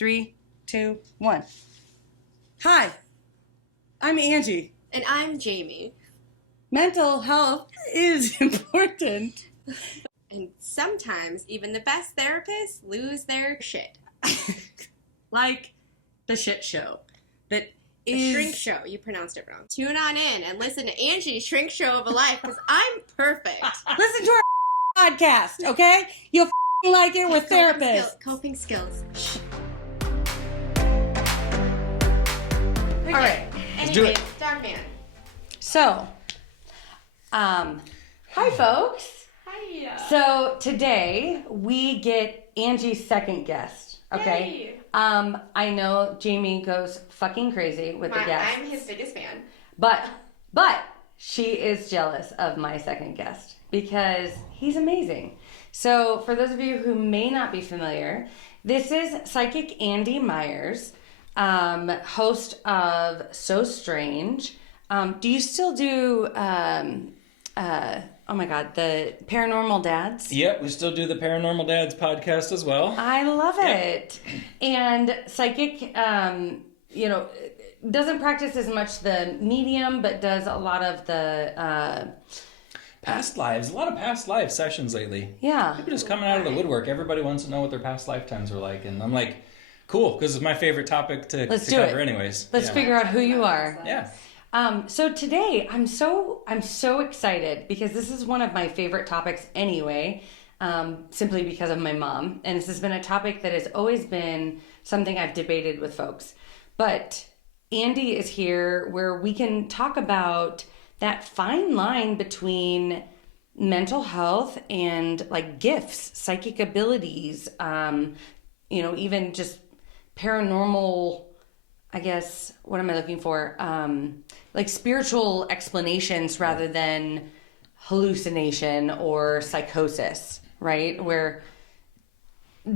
3, 2, 1. Hi, I'm Angee. And I'm Jaime. Mental health is important. And sometimes even the best therapists lose their shit. Like the shit show. That The is... Shrink Show. You pronounced it wrong. Tune on in and listen to Angee's Shrink Show of a Life, because I'm perfect. Listen to our podcast, okay? You'll like it. We're therapists. Coping skills. All right. Anyways, do it. Dog Man. So, hi folks. Hi. So today we get Angie's second guest. Okay. Yay. I know Jaime goes fucking crazy with the guests. I'm his biggest fan. But she is jealous of my second guest because he's amazing. So for those of you who may not be familiar, this is Psychic Andy Myers, host of So Strange. Do you still do, oh my God, the Paranormal Dads? Yep, we still do the Paranormal Dads podcast as well. I love it. And Psychic, doesn't practice as much the medium, but does a lot of the... Past lives, a lot of past life sessions lately. Yeah. People just coming out of the woodwork. Everybody wants to know what their past lifetimes were like. And I'm like, cool, because it's my favorite topic to cover anyways. Let's figure out who you are. Yeah. So today I'm so excited because this is one of my favorite topics anyway, simply because of my mom. And this has been a topic that has always been something I've debated with folks. But Andy is here where we can talk about that fine line between mental health and like gifts, psychic abilities, even just paranormal, I guess, what am I looking for? Like spiritual explanations rather than hallucination or psychosis, right? Where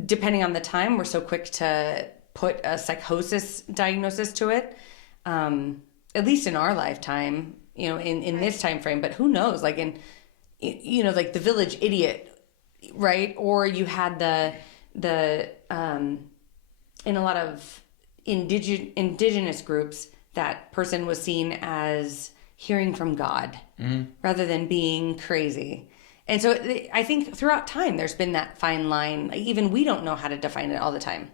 depending on the time, we're so quick to put a psychosis diagnosis to it, at least in our lifetime, in this time frame, but who knows, like like the Village Idiot, right? Or you had the in a lot of indigenous groups, that person was seen as hearing from God rather than being crazy. And so I think throughout time, there's been that fine line. Like, even we don't know how to define it all the time.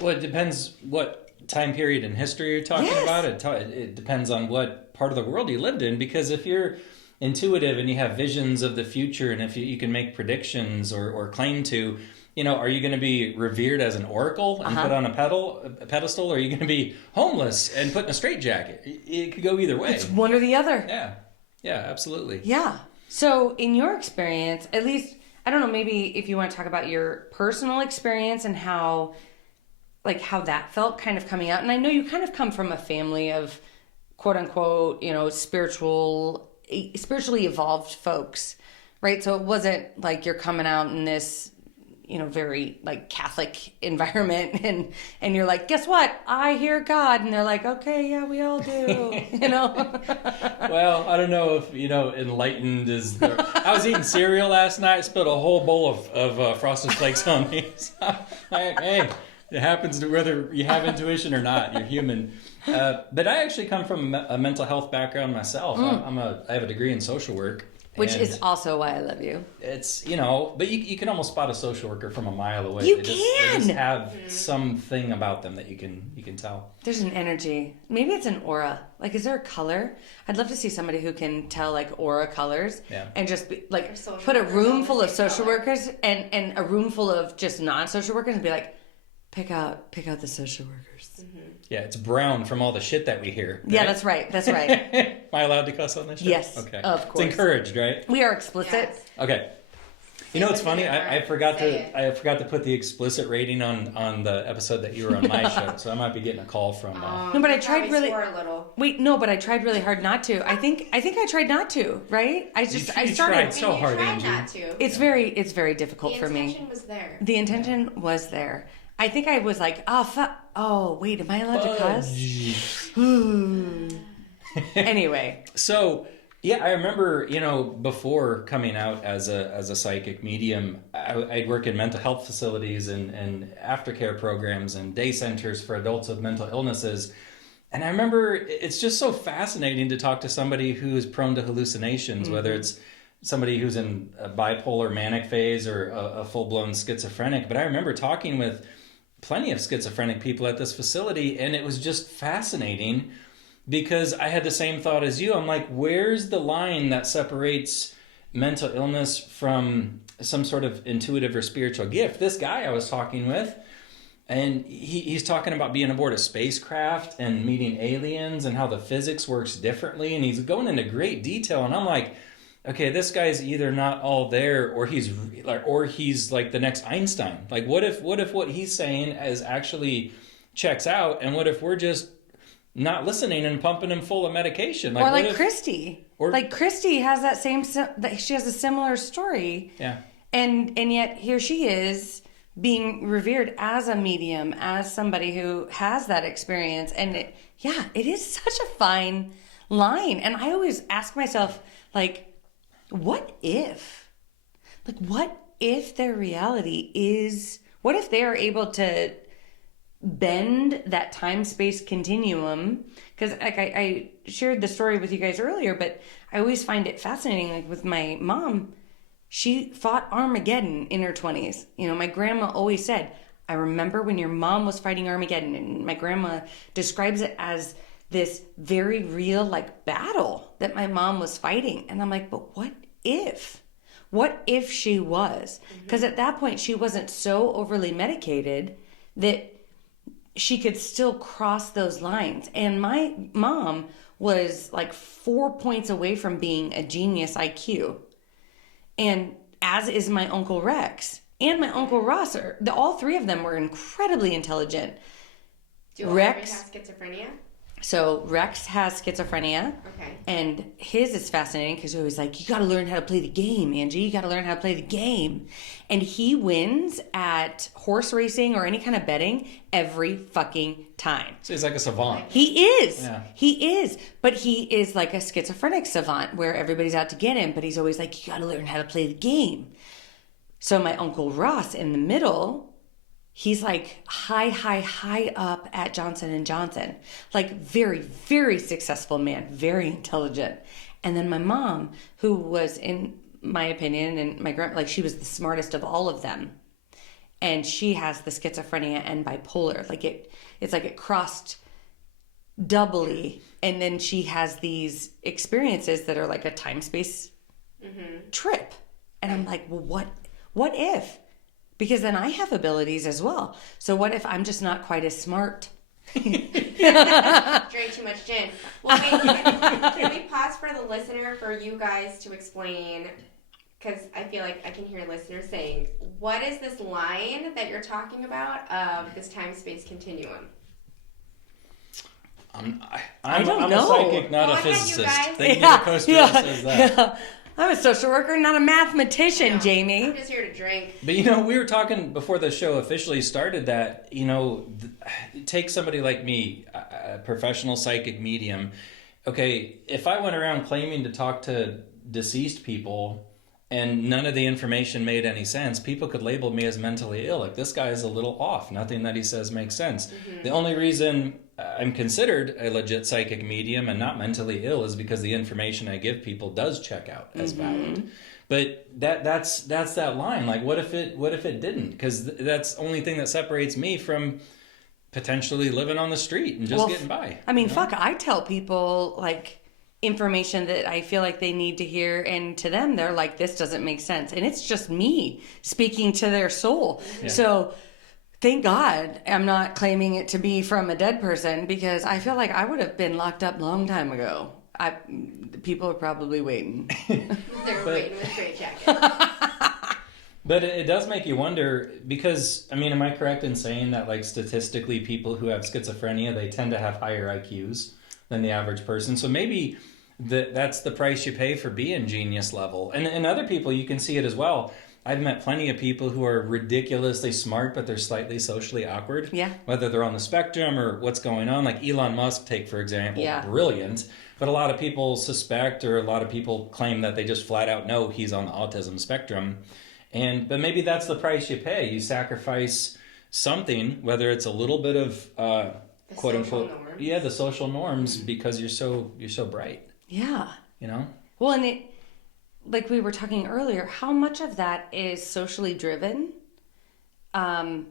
Well, it depends what time period in history you're talking about. It depends on what part of the world you lived in, because if you're intuitive and you have visions of the future, and if you can make predictions or claim to, are you going to be revered as an oracle and put on a pedestal, or are you going to be homeless and put in a straitjacket? It could go either way. It's one or the other. Yeah, absolutely. Yeah. So in your experience, at least, I don't know, maybe if you want to talk about your personal experience and how that felt kind of coming out. And I know you kind of come from a family of quote unquote, spiritually evolved folks, right? So it wasn't like you're coming out in this, very like Catholic environment and you're like, guess what? I hear God. And they're like, okay, yeah, we all do, Well, I don't know if, enlightened is I was eating cereal last night, spilled a whole bowl of Frosted Flakes on me. So, hey, it happens to whether you have intuition or not. You're human. But I actually come from a mental health background myself. I have a degree in social work. Which is also why I love you. It's, but you can almost spot a social worker from a mile away. You They can! just have something about them that you can tell. There's an energy. Maybe it's an aura. Like, is there a color? I'd love to see somebody who can tell like aura colors and just be, like put a room full of social workers and a room full of just non-social workers and be like, pick out the social workers. Mm-hmm. Yeah, it's brown from all the shit that we hear. Right? Yeah, that's right. Am I allowed to cuss on this show? Yes. Okay. Of course. It's encouraged, right? We are explicit. Yes. Okay. It's funny. I forgot to put the explicit rating on the episode that you were on my show, so I might be getting a call from. No, but I tried really. A little. Wait, no, but I tried really hard not to. I think I tried not to. Right? I started. Tried so hard, tried Angee. not to. It's very difficult for me. The intention was there. The intention was there. I think I was like, oh, wait, am I allowed to cuss? Anyway. So Yeah, I remember, before coming out as a psychic medium, I'd work in mental health facilities and aftercare programs and day centers for adults with mental illnesses. And I remember it's just so fascinating to talk to somebody who is prone to hallucinations, whether it's somebody who's in a bipolar manic phase or a full-blown schizophrenic. But I remember talking with plenty of schizophrenic people at this facility, and it was just fascinating because I had the same thought as you. I'm like, where's the line that separates mental illness from some sort of intuitive or spiritual gift? This guy I was talking with, and he's talking about being aboard a spacecraft and meeting aliens and how the physics works differently. And he's going into great detail. And I'm like, okay, this guy's either not all there or he's like the next Einstein. Like, what if what he's saying is actually checks out? And what if we're just not listening and pumping him full of medication? Or like Christy. Like Christy has that same, she has a similar story. Yeah. And yet here she is being revered as a medium, as somebody who has that experience. And it is such a fine line. And I always ask myself, like, what if their reality is, what if they are able to bend that time-space continuum? Because like I shared the story with you guys earlier, but I always find it fascinating. Like with my mom, she fought Armageddon in her 20s. My grandma always said, I remember when your mom was fighting Armageddon. And my grandma describes it as this very real, like, battle that my mom was fighting. And I'm like, but what if? What if she was? Because at that point, she wasn't so overly medicated that she could still cross those lines. And my mom was like 4 points away from being a genius IQ. And as is my Uncle Rex and my Uncle Ross. All three of them were incredibly intelligent. Do all Rex have schizophrenia? So Rex has schizophrenia. Okay. And his is fascinating because he was like, you got to learn how to play the game, Angee. You got to learn how to play the game. And he wins at horse racing or any kind of betting every fucking time. So he's like a savant. He is. Yeah. He is. But he is like a schizophrenic savant where everybody's out to get him. But he's always like, you got to learn how to play the game. So my Uncle Ross in the middle, he's like high up at Johnson & Johnson. Like very, very successful man, very intelligent. And then my mom, who was, in my opinion, and my grandma, like she was the smartest of all of them. And she has the schizophrenia and bipolar. Like it's like it crossed doubly. And then she has these experiences that are like a time-space trip. And I'm like, well, what if? Because then I have abilities as well. So what if I'm just not quite as smart? Drink too much gin. Well, wait, can we pause for the listener for you guys to explain? Because I feel like I can hear listeners saying, what is this line that you're talking about of this time-space continuum? I'm don't know. a psychic, not Go a ahead, you physicist. guys. Thank you, the coaster that says that. Yeah. I'm a social worker, not a mathematician, Jaime. I'm just here to drink. But we were talking before the show officially started that, take somebody like me, a professional psychic medium. Okay, if I went around claiming to talk to deceased people and none of the information made any sense, people could label me as mentally ill. Like, this guy is a little off. Nothing that he says makes sense. Mm-hmm. The only reason I'm considered a legit psychic medium and not mentally ill is because the information I give people does check out as valid. But that's that line. Like, what if it didn't? Because that's the only thing that separates me from potentially living on the street and just getting by. I mean, fuck, I tell people like information that I feel like they need to hear, and to them they're like, this doesn't make sense, and it's just me speaking to their soul. Yeah. So thank God I'm not claiming it to be from a dead person, because I feel like I would have been locked up a long time ago. People are probably waiting. They're waiting with straitjacket. But it does make you wonder, because, I mean, am I correct in saying that, like, statistically people who have schizophrenia, they tend to have higher IQs than the average person? So maybe that's the price you pay for being genius level. And other people, you can see it as well. I've met plenty of people who are ridiculously smart, but they're slightly socially awkward. Yeah. Whether they're on the spectrum or what's going on. Like Elon Musk, take for example, brilliant. But a lot of people suspect, or a lot of people claim that they just flat out know he's on the autism spectrum. But maybe that's the price you pay. You sacrifice something, whether it's a little bit of quote unquote, the social norms, because you're so bright. Yeah. You know? Well, and it, like we were talking earlier, how much of that is socially driven, and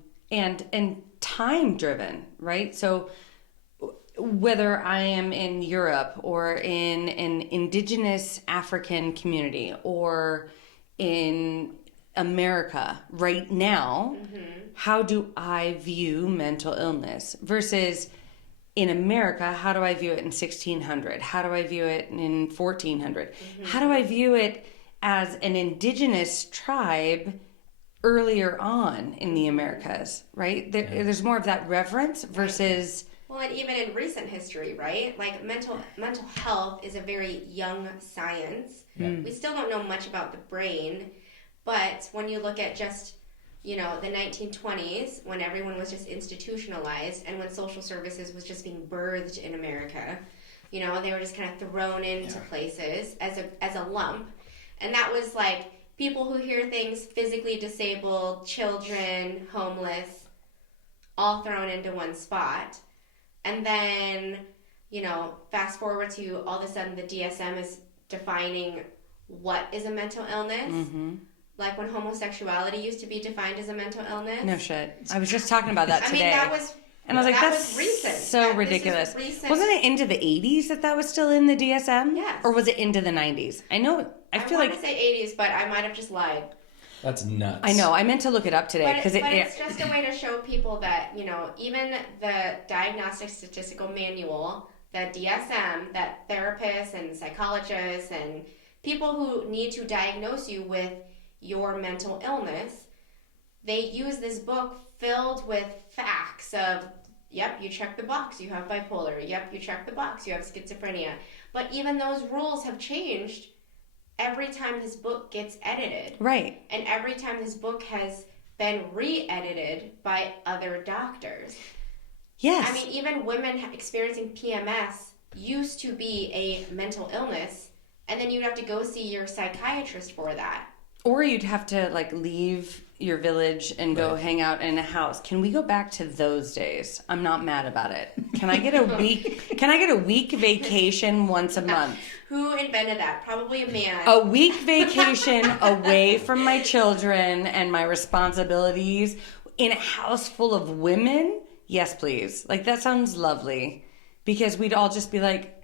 time driven, right? So whether I am in Europe or in an indigenous African community or in America right now, how do I view mental illness versus in America, how do I view it in 1600? How do I view it in 1400? How do I view it as an indigenous tribe earlier on in the Americas, right? There's more of that reverence versus... Well, and even in recent history, right? Like mental health is a very young science. We still don't know much about the brain, but when you look at just, the 1920s, when everyone was just institutionalized and when social services was just being birthed in America, they were just kind of thrown into places as a lump. And that was like people who hear things, physically disabled, children, homeless, all thrown into one spot. And then, fast forward to all of a sudden the DSM is defining what is a mental illness. Like when homosexuality used to be defined as a mental illness. No shit. I was just talking about that today. I mean, that was... And I was like, that's recent. So ridiculous. Wasn't it into the 80s that was still in the DSM? Yes. Or was it into the 90s? I feel like... I want to say 80s, but I might have just lied. That's nuts. I know. I meant to look it up today. But it's just a way to show people that, even the Diagnostic Statistical Manual, the DSM, that therapists and psychologists and people who need to diagnose you with your mental illness, they use this book filled with facts of, yep, you check the box, you have bipolar. Yep, you check the box, you have schizophrenia. But even those rules have changed every time this book gets edited. Right. And every time this book has been re-edited by other doctors. Yes. I mean, even women experiencing PMS used to be a mental illness, and then you'd have to go see your psychiatrist for that. Or you'd have to leave your village and go hang out in a house. Can we go back to those days? I'm not mad about it. Can I get a week? Can I get a week vacation once a month? Who invented that? Probably a man. A week vacation away from my children and my responsibilities in a house full of women? Yes, please. That sounds lovely. Because we'd all just be like,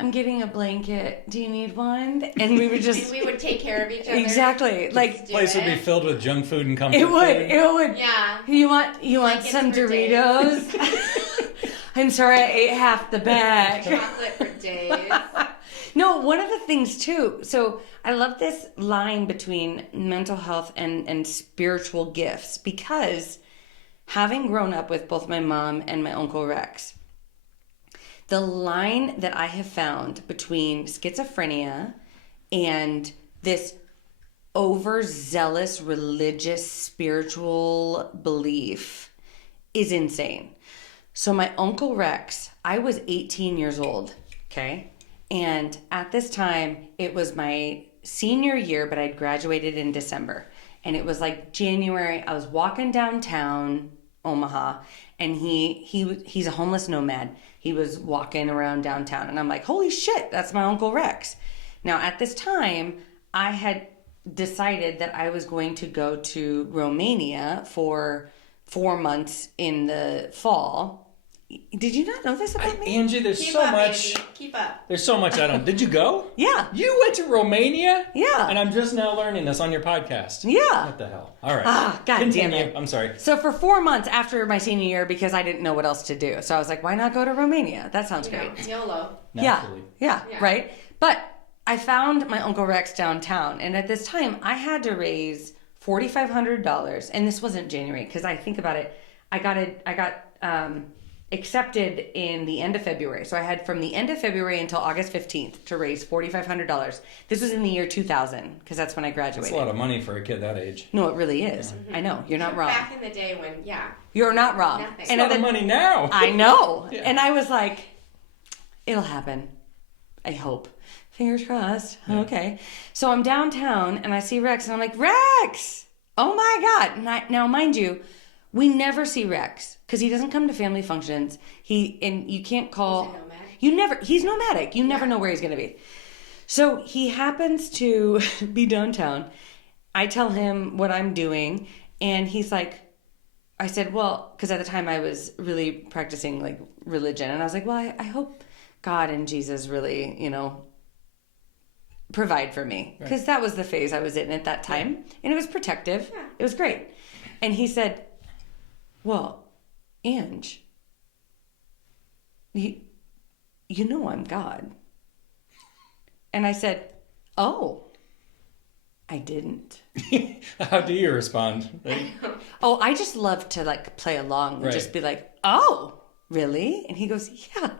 I'm getting a blanket. Do you need one? And we would just... and we would take care of each other. Exactly. The place would be filled with junk food and comfort It would. food. It would. Yeah. You want some Doritos? I'm sorry, I ate half the bag. Chocolate for days. No, one of the things too. So I love this line between mental health and spiritual gifts, because having grown up with both my mom and my Uncle Rex, the line that I have found between schizophrenia and this overzealous religious spiritual belief is insane. So my Uncle Rex, I was 18 years old, okay? And at this time, it was my senior year, but I'd graduated in December. And it was January. I was walking downtown Omaha, and he's a homeless nomad. He was walking around downtown, and I'm like, holy shit, that's my Uncle Rex. Now, at this time, I had decided that I was going to go to Romania for 4 months in the fall. Did you not know this about me? Angee, there's Keep so up, much. Angee. Keep up. There's so much I don't. Did you go? Yeah. You went to Romania? Yeah. And I'm just now learning this on your podcast. Yeah. What the hell? All right. God Continue. damn it. I'm sorry. So for 4 months after my senior year, because I didn't know what else to do, so I was like, why not go to Romania? That sounds great. YOLO. Naturally. Yeah, Yeah. right? But I found my Uncle Rex downtown, and at this time, I had to raise $4,500, and this wasn't January, because I think about it, I got accepted in the end of February. So I had from the end of February until August 15th to raise $4,500. This was in the year 2000 because that's when I graduated. That's a lot of money for a kid that age. No, it really is. I know. You're not wrong. Back in the day when, You're not wrong. Nothing. It's a lot of money now. I know. Yeah. And I was like, it'll happen. I hope. Fingers crossed. Yeah. Okay. So I'm downtown and I see Rex and I'm like, Rex! Oh my God. Now, mind you, we never see Rex because he doesn't come to family functions. And you can't call. He's a nomadic. He's nomadic. You never know where he's going to be. So he happens to be downtown. I tell him what I'm doing and he's like, I said, well, because at the time I was really practicing like religion and I was like, well, I hope God and Jesus really, provide for me because that was the phase I was in at that time and it was protective. Yeah. It was great. And he said, well, Ange, you know I'm God. And I said, oh, I didn't. How do you respond? Oh, I just love to like play along and Right. just be like, oh, really? And he goes, yeah,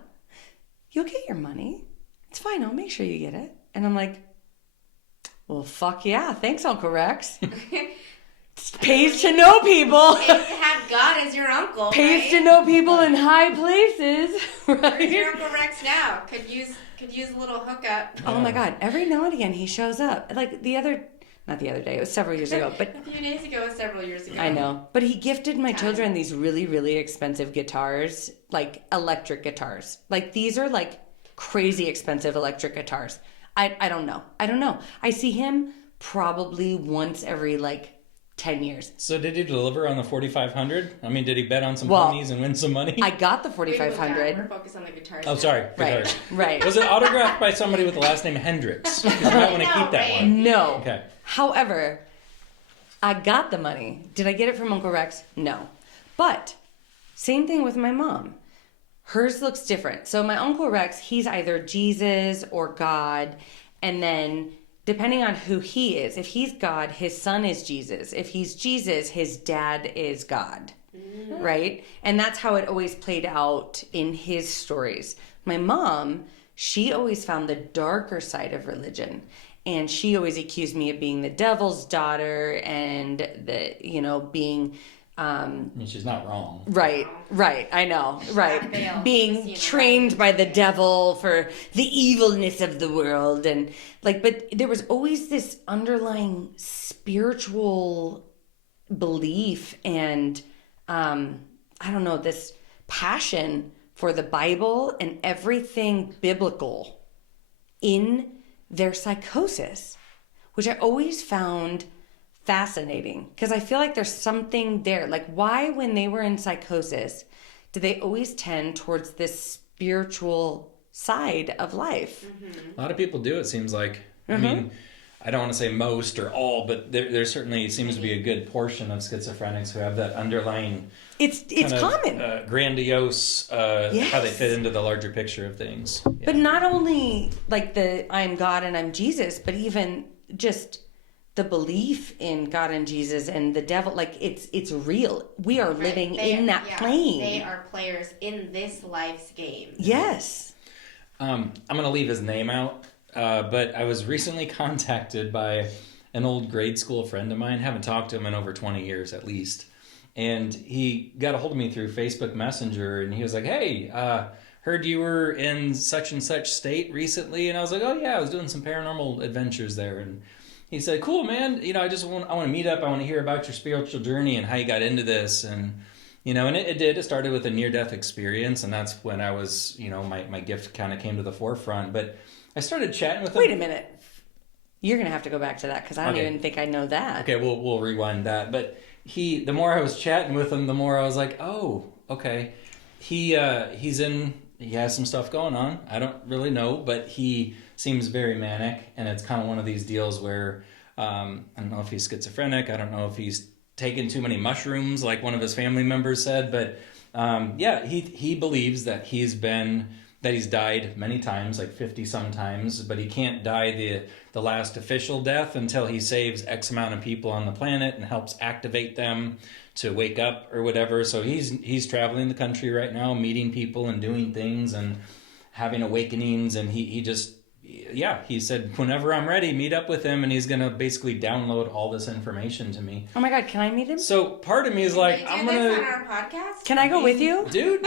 you'll get your money. It's fine. I'll make sure you get it. And I'm like, well, fuck yeah. Thanks, Uncle Rex. Pays to know people. Pays to have God as your uncle, Pays right? to know people in high places. Where's your Right? Uncle Rex now? Could use a little hookup. Oh my God. Every now and again he shows up. Like not the other day, it was several years ago, but A few days ago, several years ago. I know. But he gifted my children these really, really expensive guitars, like electric guitars. Like these are like crazy expensive electric guitars. I don't know. I see him probably once every like 10 years. So did he deliver on the 4,500? I mean, did he bet on some Well, ponies and win some money? I got the We moved on. We're 4,500. focused on the guitars. Oh, now. sorry. Right. Guitars. Right. Was it autographed by somebody with the last name Hendricks? Because you might want to No, keep that right? one. No. Okay. However, I got the money. Did I get it from Uncle Rex? No. But same thing with my mom. Hers looks different. So my Uncle Rex, he's either Jesus or God. And then depending on who he is, if he's God, his son is Jesus. If he's Jesus, his dad is God. Right? And that's how it always played out in his stories. My mom, she always found the darker side of religion. And she always accused me of being the devil's daughter and being I mean, she's not wrong. right. I know. Right. veil. Being Just, trained by the devil for the evilness of the world. And but there was always this underlying spiritual belief and, I don't know, this passion for the Bible and everything biblical in their psychosis, which I always found fascinating because I feel like there's something there. Like, why, when they were in psychosis, do they always tend towards this spiritual side of life? A lot of people do, it seems like. I mean, I don't want to say most or all, but there certainly seems to be a good portion of schizophrenics who have that underlying It's kind of, common. Grandiose, how they Yes. fit into the larger picture of things. But not only like the I'm God and I'm Jesus, but even just the belief in God and Jesus and the devil. Like it's real. We are living in that plane. They are players in this life's game. Yes. I'm going to leave his name out, but I was recently contacted by an old grade school friend of mine. Haven't talked to him in over 20 years at least. And he got a hold of me through Facebook Messenger, and he was like, hey, heard you were in such and such state recently. And I was like, oh yeah, I was doing some paranormal adventures there. And he said, cool, man. I want to meet up. I want to hear about your spiritual journey and how you got into this. And, and it did. It started with a near-death experience. And that's when I was, my gift kind of came to the forefront. But I started chatting with him. Wait a minute. You're going to have to go back to that because I don't Okay. even think I know that. Okay, we'll rewind that. But the more I was chatting with him, the more I was like, oh, okay. He has some stuff going on. I don't really know, but he seems very manic, and it's kind of one of these deals where I don't know if he's schizophrenic. I don't know if he's taken too many mushrooms, like one of his family members said. But he believes that he's been that he's died many times, like 50 sometimes, but he can't die the last official death until he saves X amount of people on the planet and helps activate them to wake up or whatever. So he's traveling the country right now, meeting people and doing things and having awakenings. And he said, whenever I'm ready, meet up with him, and he's going to basically download all this information to me. Oh my God, can I meet him? So part of me is like, I'm going to... on our podcast? Can I go with you? Dude,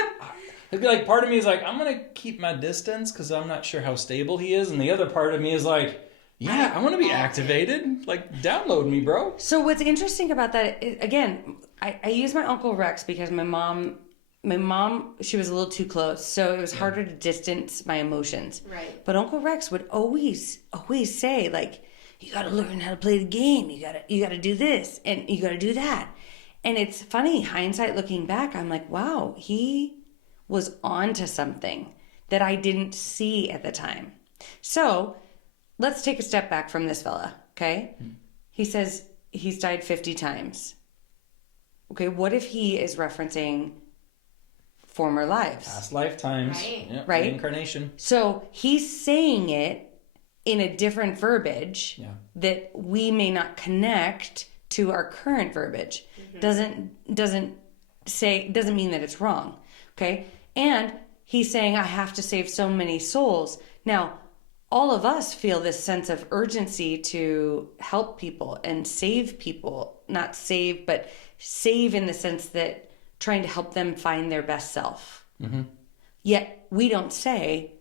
it'd be like, part of me is like, I'm going to keep my distance because I'm not sure how stable he is. And the other part of me is like, yeah, I want to be activated. Like, download me, bro. So what's interesting about that, is, again, I use my Uncle Rex because my mom, she was a little too close. So it was harder to distance my emotions. Right. But Uncle Rex would always say, like, you got to learn how to play the game. You got to do this and you got to do that. And it's funny, hindsight looking back, I'm like, wow, he was onto something that I didn't see at the time. So let's take a step back from this fella, okay? He says he's died 50 times. Okay, what if he is referencing former lives? Past lifetimes. Right. Yeah, Right. Reincarnation. So he's saying it in a different verbiage that we may not connect to our current verbiage. Doesn't mean that it's wrong. Okay? And he's saying I have to save so many souls. Now, all of us feel this sense of urgency to help people and save people. Not save, but save in the sense that trying to help them find their best self. Mm-hmm. Yet we don't say,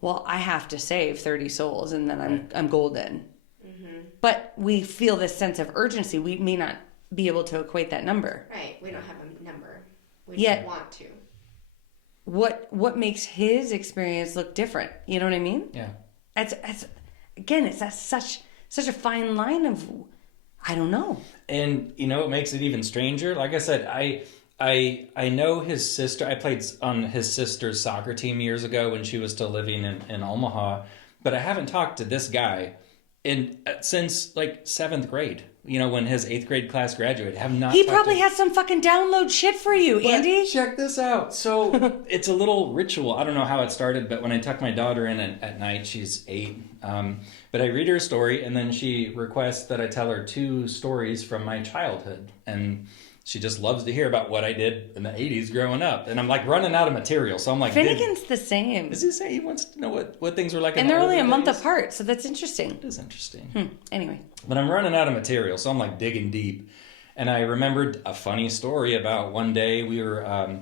well, I have to save 30 souls and then I'm golden. Mm-hmm. But we feel this sense of urgency. We may not be able to equate that number. Right. We don't have a number. We Yet- just want to. What makes his experience look different? You know what I mean? Yeah. It's again, it's such a fine line of, I don't know. And you know what makes it even stranger? Like I said, I know his sister. I played on his sister's soccer team years ago when she was still living in Omaha, but I haven't talked to this guy since like 7th grade. You know, when his 8th grade class graduated. Have not. He talked probably to has some fucking download shit for you, But Andy. check this out. So it's a little ritual. I don't know how it started, but when I tuck my daughter in at night, she's 8. But I read her a story, and then she requests that I tell her 2 stories from my childhood. And she just loves to hear about what I did in the 80s growing up. And I'm like running out of material. So I'm like, Finnegan's the same. Does he say he wants to know what things were like in And the they're only a older month days? apart, so that's interesting. It is interesting. Anyway. But I'm running out of material, so I'm like digging deep. And I remembered a funny story about one day we were,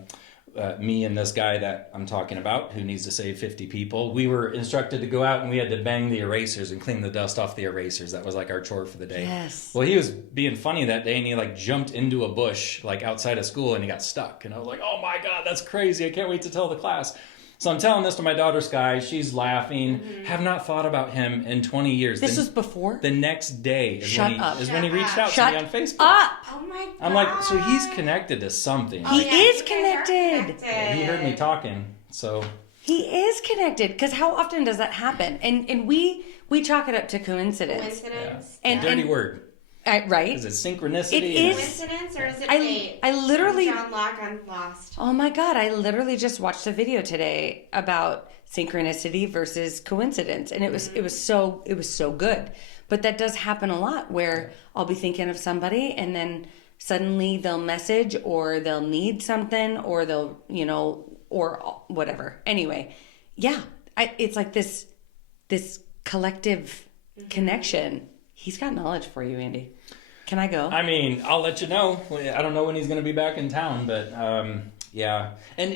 me and this guy that I'm talking about, who needs to save 50 people, we were instructed to go out and we had to bang the erasers and clean the dust off the erasers. That was like our chore for the day. Yes. Well, he was being funny that day and he like jumped into a bush like outside of school and he got stuck. And I was like, oh my God, that's crazy. I can't wait to tell the class. So I'm telling this to my daughter, Sky. She's laughing. Have not thought about him in 20 years. This was before? The next day is Shut when up. he reached out to Shut me on Facebook. up! Oh my God. I'm like, so he's connected to something. He is you guys are connected. He heard me talking, so He is connected, because how often does that happen? And we chalk it up to coincidence. Coincidence? And- dirty and- word. Right? Is it synchronicity? It is. Coincidence or is it I fate? literally... John Locke on Lost. Oh my God, I literally just watched a video today about synchronicity versus coincidence. And it was so good. But that does happen a lot, where I'll be thinking of somebody and then suddenly they'll message or they'll need something or they'll, or whatever. Anyway, yeah, it's like this collective connection. He's got knowledge for you, Andy. Can I go? I mean, I'll let you know. I don't know when he's going to be back in town, but yeah. And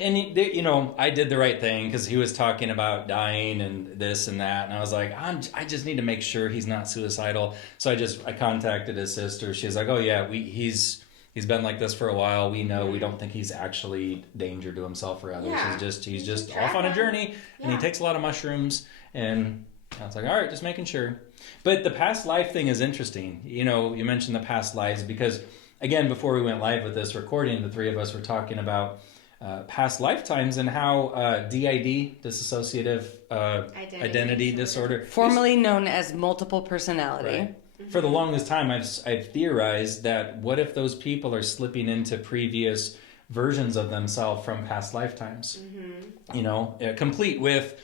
I did the right thing because he was talking about dying and this and that, and I was like, I just need to make sure he's not suicidal. So I contacted his sister. She's like, oh yeah, he's been like this for a while. We know. We don't think he's actually danger to himself or others. Yeah. He's just off on a journey, and he takes a lot of mushrooms. And I was like, all right, just making sure. But the past life thing is interesting. You mentioned the past lives because, again, before we went live with this recording, the 3 of us were talking about past lifetimes and how DID, dissociative identity disorder, Formerly known as multiple personality. right? For the longest time, I've theorized that what if those people are slipping into previous versions of themselves from past lifetimes? Complete with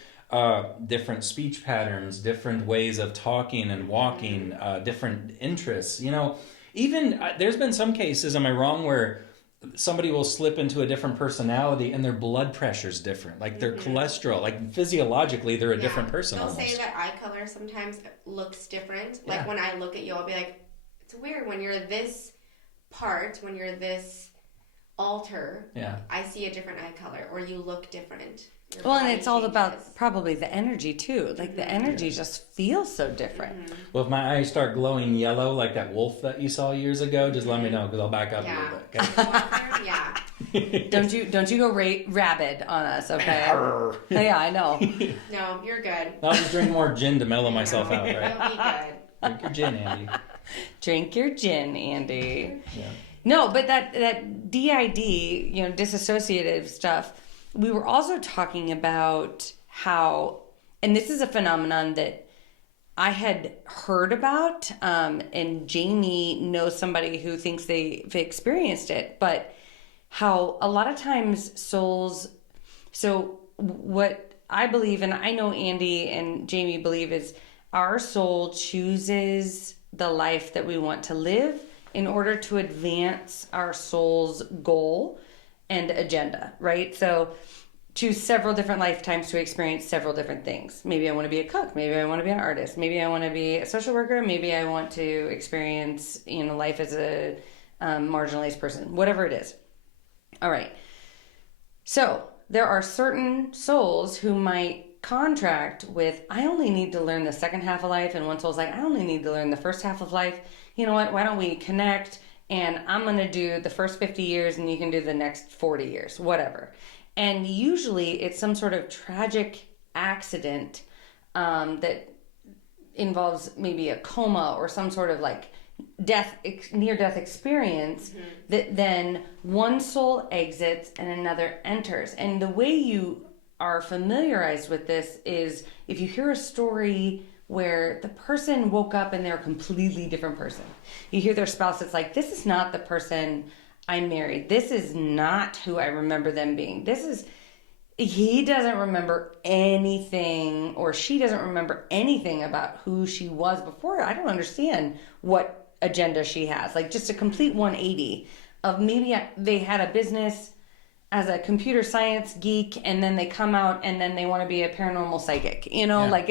different speech patterns, different ways of talking and walking, different interests. Even there's been some cases, am I wrong, where somebody will slip into a different personality and their blood pressure's different, like their cholesterol, like physiologically they're a different person. They'll almost say that eye color sometimes looks different. Like when I look at you, I'll be like, it's weird when you're this alter, I see a different eye color, or you look different. Well, and it's all about probably the energy too. Like the energy just feels so different. Well, if my eyes start glowing yellow like that wolf that you saw years ago, just let me know, because I'll back up a little bit. Okay? Don't you go rabid on us, okay? Yeah, I know. No, you're good. I'll just drink more gin to mellow myself out, right? You'll be good. Drink your gin, Andy. Drink your gin, Andy. Yeah. No, but that DID, disassociative stuff, we were also talking about how, and this is a phenomenon that I had heard about, and Jaime knows somebody who thinks they've experienced it, but how a lot of times souls, so what I believe, and I know Andy and Jaime believe, is our soul chooses the life that we want to live in order to advance our soul's goal and agenda, right? So choose several different lifetimes to experience several different things. Maybe I want to be a cook. Maybe I want to be an artist. Maybe I want to be a social worker. Maybe I want to experience, life as a marginalized person, whatever it is. All right. So there are certain souls who might contract with, I only need to learn the second half of life, and one soul's like, I only need to learn the first half of life. You know what? Why don't we connect, and I'm going to do the first 50 years and you can do the next 40 years, whatever. And usually it's some sort of tragic accident that involves maybe a coma or some sort of like near-death experience that then one soul exits and another enters. And the way you are familiarized with this is if you hear a story where the person woke up and they're a completely different person. You hear their spouse, it's like, this is not the person I married. This is not who I remember them being. He doesn't remember anything, or she doesn't remember anything about who she was before. I don't understand what agenda she has. Like just a complete 180 of maybe they had a business as a computer science geek, and then they come out and then they want to be a paranormal psychic. Like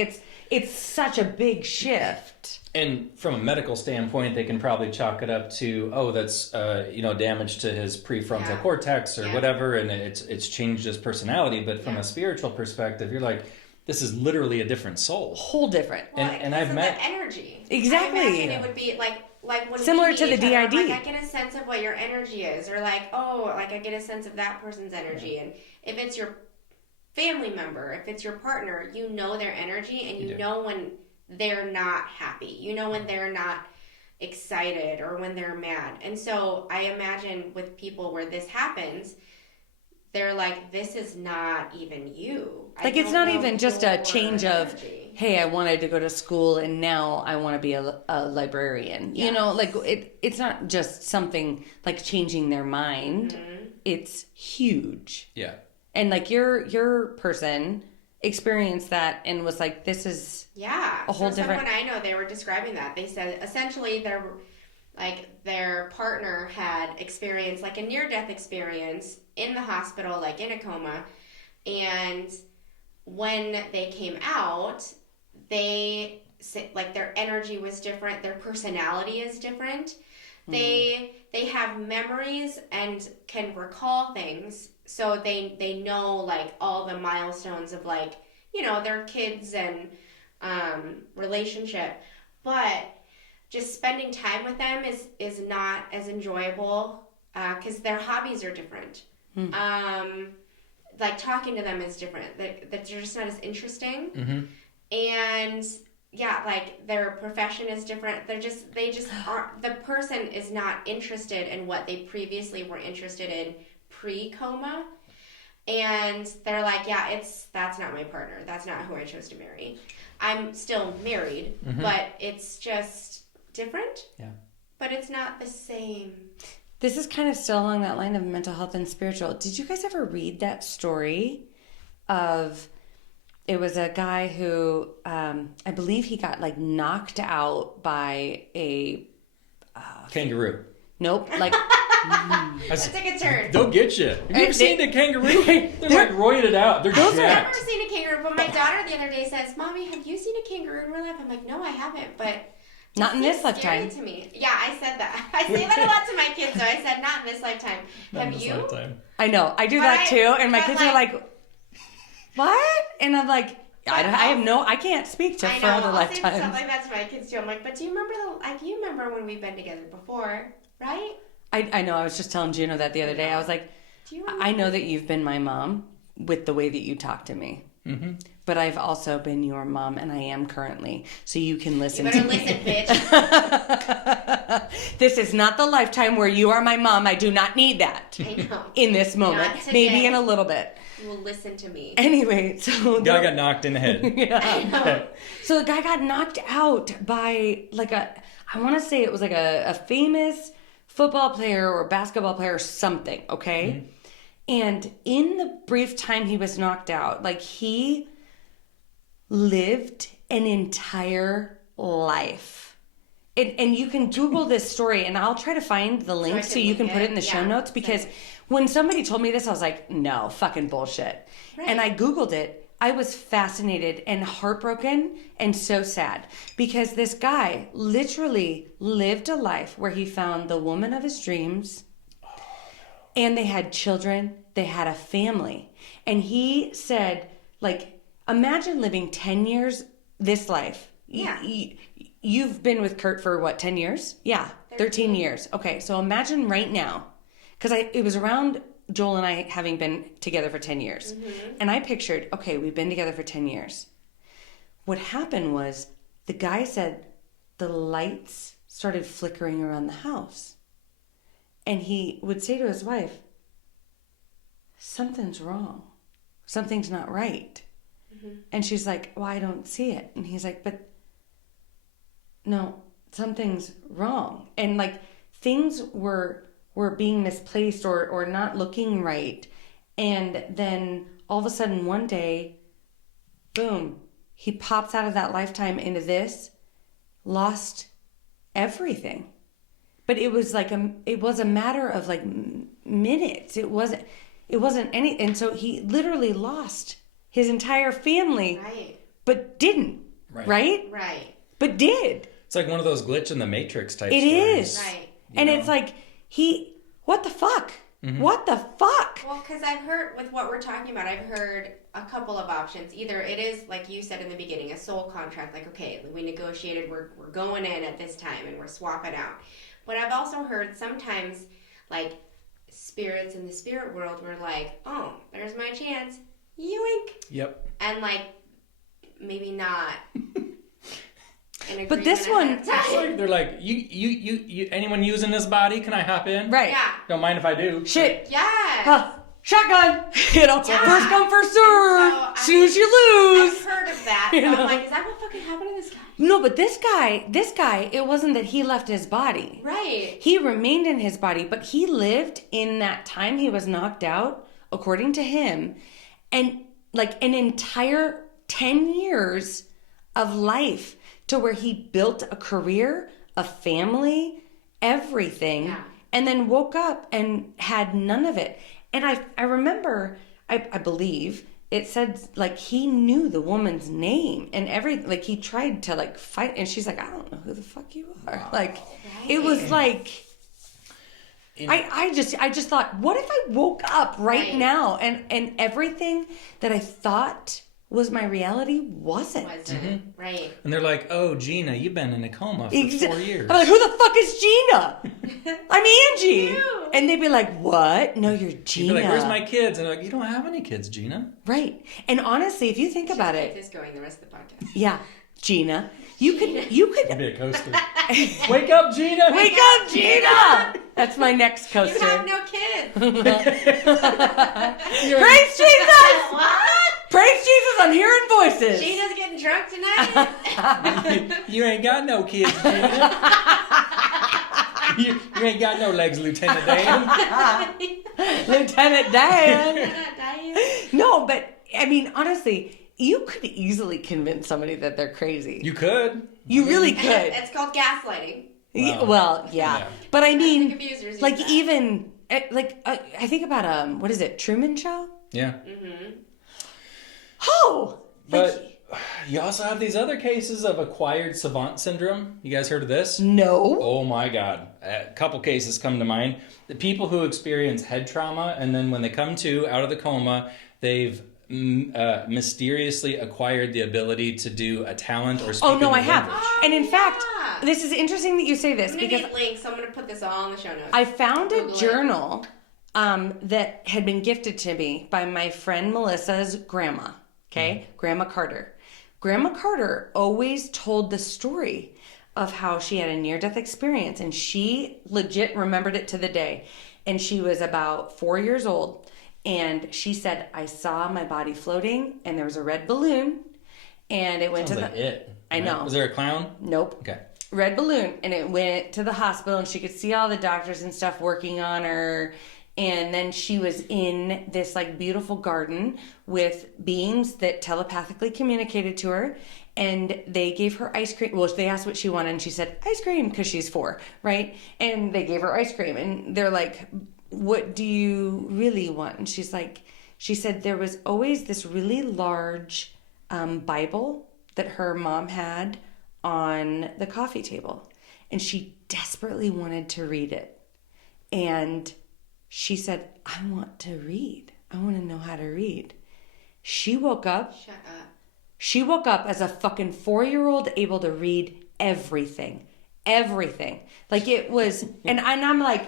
it's such a big shift. And from a medical standpoint, they can probably chalk it up to, that's damage to his prefrontal cortex or whatever, and it's changed his personality. But from a spiritual perspective, you're like, this is literally a different soul, whole different. Well, and I've met the energy. Exactly. I imagine it would be like when similar we to the meet each other, DID. like I get a sense of what your energy is, or I get a sense of that person's energy, and if it's your family member, if it's your partner, you know their energy, and you know when they're not happy. You know when they're not excited or when they're mad. And so I imagine with people where this happens, they're like, this is not even you. Like it's not even just a change of, hey, I wanted to go to school and now I want to be a librarian. Yes. It's not just something like changing their mind. Mm-hmm. It's huge. Yeah. And like your person experienced that and was like, this is a whole different. Someone I know, they were describing that. They said essentially their partner had experienced like a near-death experience in the hospital, like in a coma, and when they came out, they like their energy was different, their personality is different. They have memories and can recall things, so they know like all the milestones of like, their kids and relationship, but just spending time with them is not as enjoyable because their hobbies are different. Like talking to them is different. They're just not as interesting. Mm-hmm. And like their profession is different. they just aren't, the person is not interested in what they previously were interested in pre-coma. And they're like, that's not my partner. That's not who I chose to marry. I'm still married, but it's just different. Yeah. But it's not the same. This is kind of still along that line of mental health and spiritual. Did you guys ever read that story of, it was a guy who, I believe he got like knocked out by a Kangaroo. Nope, like Let's take a turn. They'll get you. Have you ever seen a kangaroo? They're like roided out. They're I've jacked. never seen a kangaroo, but my daughter the other day says, "Mommy, have you seen a kangaroo in real life?" I'm like, "No, I haven't," but not in this scary lifetime. to me. Yeah, I said that. I say that a lot to my kids, so I said, "Not in this lifetime." Have you? I know, I do But that too, and my but kids are like, "What?" And I'm like, I can't speak to I for know. other I'll say stuff lifetimes. like that to my kids too. I'm like, "But do you remember you remember when we've been together before, right?" I know. I was just telling Juno that the other day. I was like, Do you remember? I know that you've been my mom with the way that you talk to me. Mm-hmm. But I've also been your mom, and I am currently. So you can listen You to better me. listen, bitch. This is not the lifetime where you are my mom. I do not need that I know. in this moment. Not Maybe today. in a little bit. You will listen to me. Anyway, so Guy got knocked in the head. yeah. So the guy got knocked out by like I want to say it was like a famous football player or basketball player or something, okay? Mm-hmm. And in the brief time he was knocked out, like he lived an entire life. And you can Google this story, and I'll try to find the link so you can put it in the show notes, because when somebody told me this, I was like, no, fucking bullshit. Right. And I Googled it. I was fascinated and heartbroken and so sad, because this guy literally lived a life where he found the woman of his dreams, and they had children, they had a family. And he said, like, imagine living 10 years this life. Yeah. You've been with Kurt for what, 10 years? Yeah, 13 years. Okay, so imagine right now, because it was around Joel and I having been together for 10 years. Mm-hmm. And I pictured, okay, we've been together for 10 years. What happened was the guy said the lights started flickering around the house. And he would say to his wife, something's wrong. Something's not right. Mm-hmm. And she's like, well, I don't see it. And he's like, but no, something's wrong. And like things were being misplaced or not looking right. And then all of a sudden one day, boom, he pops out of that lifetime into this, lost everything. But it was like it was a matter of like minutes. It wasn't any, and so he literally lost his entire family, right? But didn't, right? Right. But did. It's like one of those glitch in the Matrix type It stories. is. Right. And it's like, what the fuck? Mm-hmm. What the fuck? Well, because I've heard, with what we're talking about, I've heard a couple of options. Either it is, like you said in the beginning, a soul contract, like, okay, we negotiated, we're going in at this time, and we're swapping out. But I've also heard sometimes, like, spirits in the spirit world were like, oh, there's my chance, yoink. Yep. And, like, maybe not. But this one, they're like, you, anyone using this body? Can I hop in? Right. Yeah. Don't mind if I do. Yes. Shotgun. First come, first serve. So soon as you lose. I've heard of that. So I'm like, is that what fucking happened to this guy? No, but this guy, it wasn't that he left his body. Right. He remained in his body, but he lived in that time he was knocked out, according to him, and like an entire 10 years of life to where he built a career, a family, everything, and then woke up and had none of it. And I remember, I believe, it said, like, he knew the woman's name and like, he tried to, like, fight, and she's like, I don't know who the fuck you are. Wow. Like, it was like, I just thought, what if I woke up right now and everything that I thought was my reality wasn't. Mm-hmm. Right. And they're like, oh, Gina, you've been in a coma for 4 years. I'm like, who the fuck is Gina? I'm Angee. And they'd be like, what? No, you're Gina. You'd be like, where's my kids? And they're like, you don't have any kids, Gina. Right. And honestly, if you think about it. Keep this going the rest of the podcast. Yeah. Gina. You could. That'd be a coaster. Wake up, Gina. Wake up, Gina. That's my next coaster. You have no kids. Praise Jesus. What? Praise Jesus, I'm hearing voices. Gina's getting drunk tonight. You ain't got no kids, Gina. you ain't got no legs, Lieutenant Dan. Lieutenant Dan. No, but I mean, honestly, you could easily convince somebody that they're crazy. You could. You really could. It's called gaslighting. Well, yeah. Yeah. I But I think mean, abusers use like that. even, I think about, what is it, Truman Show? Yeah. Mm-hmm. Oh! But you also have these other cases of acquired savant syndrome. You guys heard of this? No. Oh my God. A couple cases come to mind. The people who experience head trauma, and then when they come to out of the coma, they've mysteriously acquired the ability to do a talent or speak Oh, no, a new I have. language. And in fact, yeah. this is interesting that you say this I'm going because to need links, so I'm going to put this all in the show notes. I found Google a it. journal that had been gifted to me by my friend Melissa's grandma. Okay, Grandma Carter. Grandma Carter always told the story of how she had a near-death experience, and she legit remembered it to the day. And she was about 4 years old, and she said, "I saw my body floating, and there was a red balloon, and it went Sounds to like the." it. I right? know. Was there a clown? Nope. Okay. Red balloon, and it went to the hospital, and she could see all the doctors and stuff working on her. And then she was in this like beautiful garden with beings that telepathically communicated to her, and they gave her ice cream. Well, they asked what she wanted, and she said ice cream because she's 4, right? And they gave her ice cream, and they're like, "What do you really want?" And she said there was always this really large Bible that her mom had on the coffee table, and she desperately wanted to read it. And she said, "I want to read. I want to know how to read." She woke up. Shut up. She woke up as a fucking 4-year-old able to read everything. Everything. Like it was, and I'm like,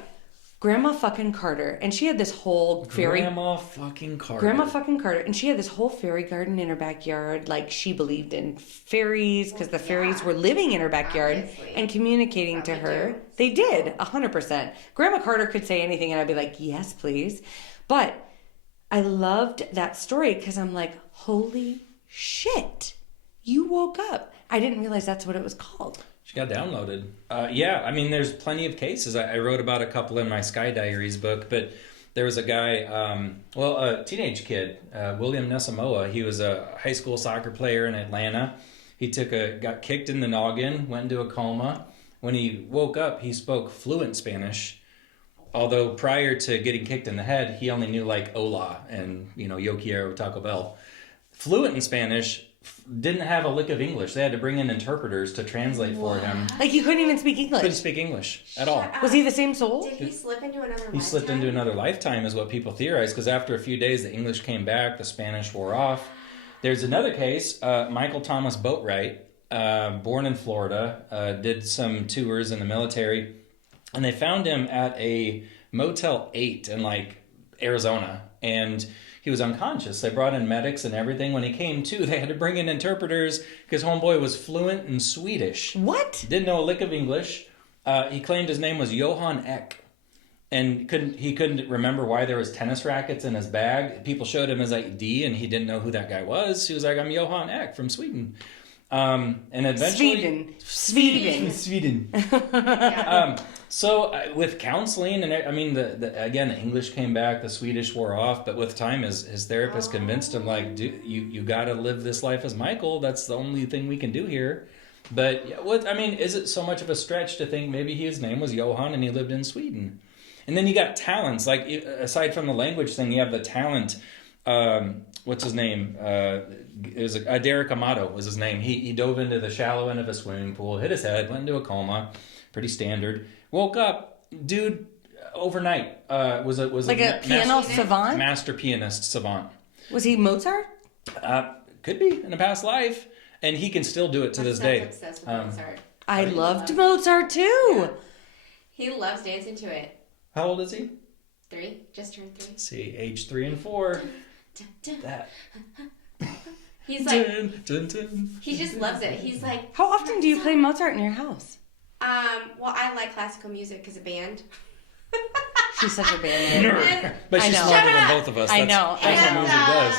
Grandma fucking Carter. And she had this whole fairy. Grandma fucking Carter. Grandma fucking Carter. And she had this whole fairy garden in her backyard. Like she believed in fairies because the fairies were living in her backyard Obviously. and communicating to Probably her. do. They did, 100%. Grandma Carter could say anything and I'd be like, yes, please. But I loved that story because I'm like, holy shit, you woke up. I didn't realize that's what it was called. She got downloaded. Yeah, I mean, there's plenty of cases. I wrote about a couple in my Sky Diaries book, but there was a guy, a teenage kid, William Nesamoa. He was a high school soccer player in Atlanta. He got kicked in the noggin, went into a coma. When he woke up, he spoke fluent Spanish. Although prior to getting kicked in the head, he only knew like hola and, yo quiero Taco Bell. Fluent in Spanish, didn't have a lick of English. They had to bring in interpreters to translate for him. Like he couldn't even speak English. Couldn't speak English at all. Was he the same soul? Did he slip into another lifetime? He slipped into another lifetime is what people theorize, because after a few days the English came back, the Spanish wore off. There's another case, Michael Thomas Boatwright, born in Florida, did some tours in the military, and they found him at a Motel 8 in like Arizona, and he was unconscious. They brought in medics and everything. When he came to, they had to bring in interpreters because homeboy was fluent in Swedish. What? Didn't know a lick of English. He claimed his name was Johan Eck, and he couldn't remember why there was tennis rackets in his bag. People showed him his ID, and he didn't know who that guy was. He was like, "I'm Johan Eck from Sweden." And eventually, Sweden. Yeah. So with counseling, and I mean, again, the English came back, the Swedish wore off, but with time, his therapist convinced him, like, you got to live this life as Michael. That's the only thing we can do here. But is it so much of a stretch to think maybe his name was Johan and he lived in Sweden? And then you got talents, like aside from the language thing, you have the talent. What's his name? It was Derek Amato was his name. He dove into the shallow end of a swimming pool, hit his head, went into a coma, pretty standard. Woke up, dude, overnight. Was Like a piano savant? Master pianist savant. Was he Mozart? Could be in a past life, and he can still do it to this day. Obsessed with Mozart. I loved Mozart too. Yeah. He loves dancing to it. How old is he? 3, just turned 3. Let's see, age 3 and 4. That. He's like, Dun, dun. he just loves it. He's like, How often do you play Mozart in your house? well, I like classical music as a band. She's such a band. And- But she's I know. smarter Shut than up. both of us. I That's know. That's what music does.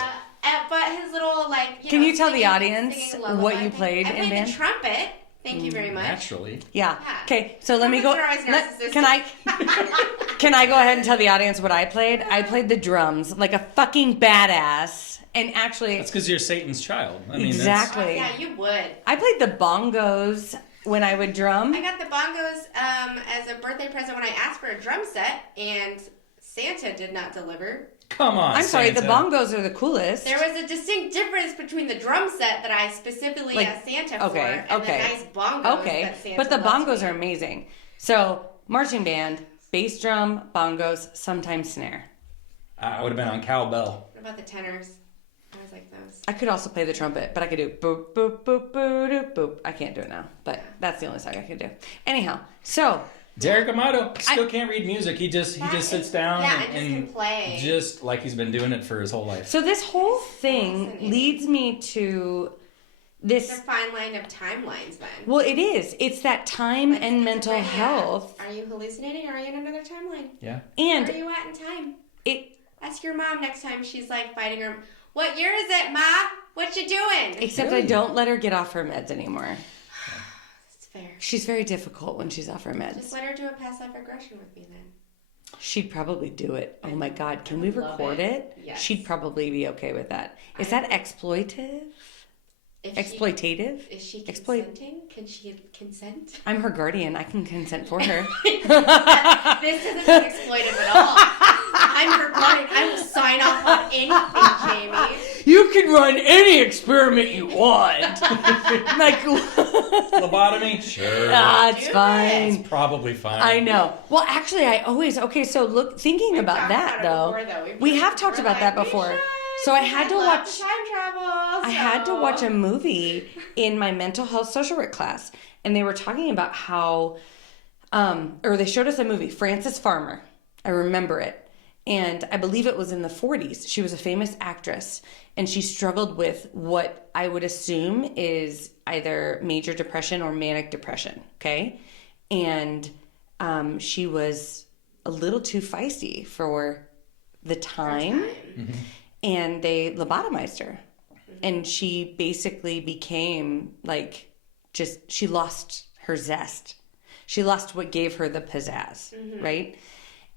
But his little, like, Can you tell the singing audience lullaby what you thing. played I in played band? the trumpet. Thank you very much. Naturally. Yeah. Yeah. Okay, so let me go. Puppets are always narcissistic. Can I go ahead and tell the audience what I played? I played the drums like a fucking badass. And actually, That's because you're Satan's child. I mean, exactly. Oh, yeah, you would. I played the bongos when I would drum. I got the bongos as a birthday present when I asked for a drum set, and Santa did not deliver. Come on, I'm sorry, the Santa. bongos are the coolest. There was a distinct difference between the drum set that I specifically asked Santa for and the nice bongos that Santa but the left bongos me. are amazing. So, marching band, bass drum, bongos, sometimes snare. I would have been on cowbell. What about the tenors? I always like those. I could also play the trumpet, but I could do boop, boop, boop, boop, boop, boop. I can't do it now, but that's the only song I could do. Anyhow, so... Derek Amato still can't read music. He just sits down and and can play. just like he's been doing it for his whole life. So this whole thing Fascinating. leads me to It's this... a fine line of timelines then. Well, it is. It's that time and mental Schizophrenia. health. Are you hallucinating or are you in another timeline? Yeah. And Where are you at in time? it... Ask your mom next time she's like fighting her. What year is it, Ma? What you doing? Except Really? I don't let her get off her meds anymore. It's fair. She's very difficult when she's off her meds. Just let her do a past life regression with me then. She'd probably do it. Oh my God, can we love record it? Yes. She'd probably be okay with that. Is that exploitive? If Exploitative? Is she Exploit- consenting? Can she consent? I'm her guardian. I can consent for her. This doesn't mean exploitive at all. I'm her guardian. I will sign off on anything, Jamie. You can run any experiment you want. Like, Lobotomy? Sure. it's Do fine. It's probably fine. I know. Well, actually, so look, thinking about talked that about though, it before, though. we have talked about that before. So I had to watch. Time travel. I had to watch a movie in my mental health social work class, and they were talking about how, or they showed us a movie, Frances Farmer. I remember it. And I believe it was in the 40s. She was a famous actress, and she struggled with what I would assume is either major depression or manic depression, okay? And she was a little too feisty for the time. And they lobotomized her. And she basically became like, she lost her zest. She lost what gave her the pizzazz, right?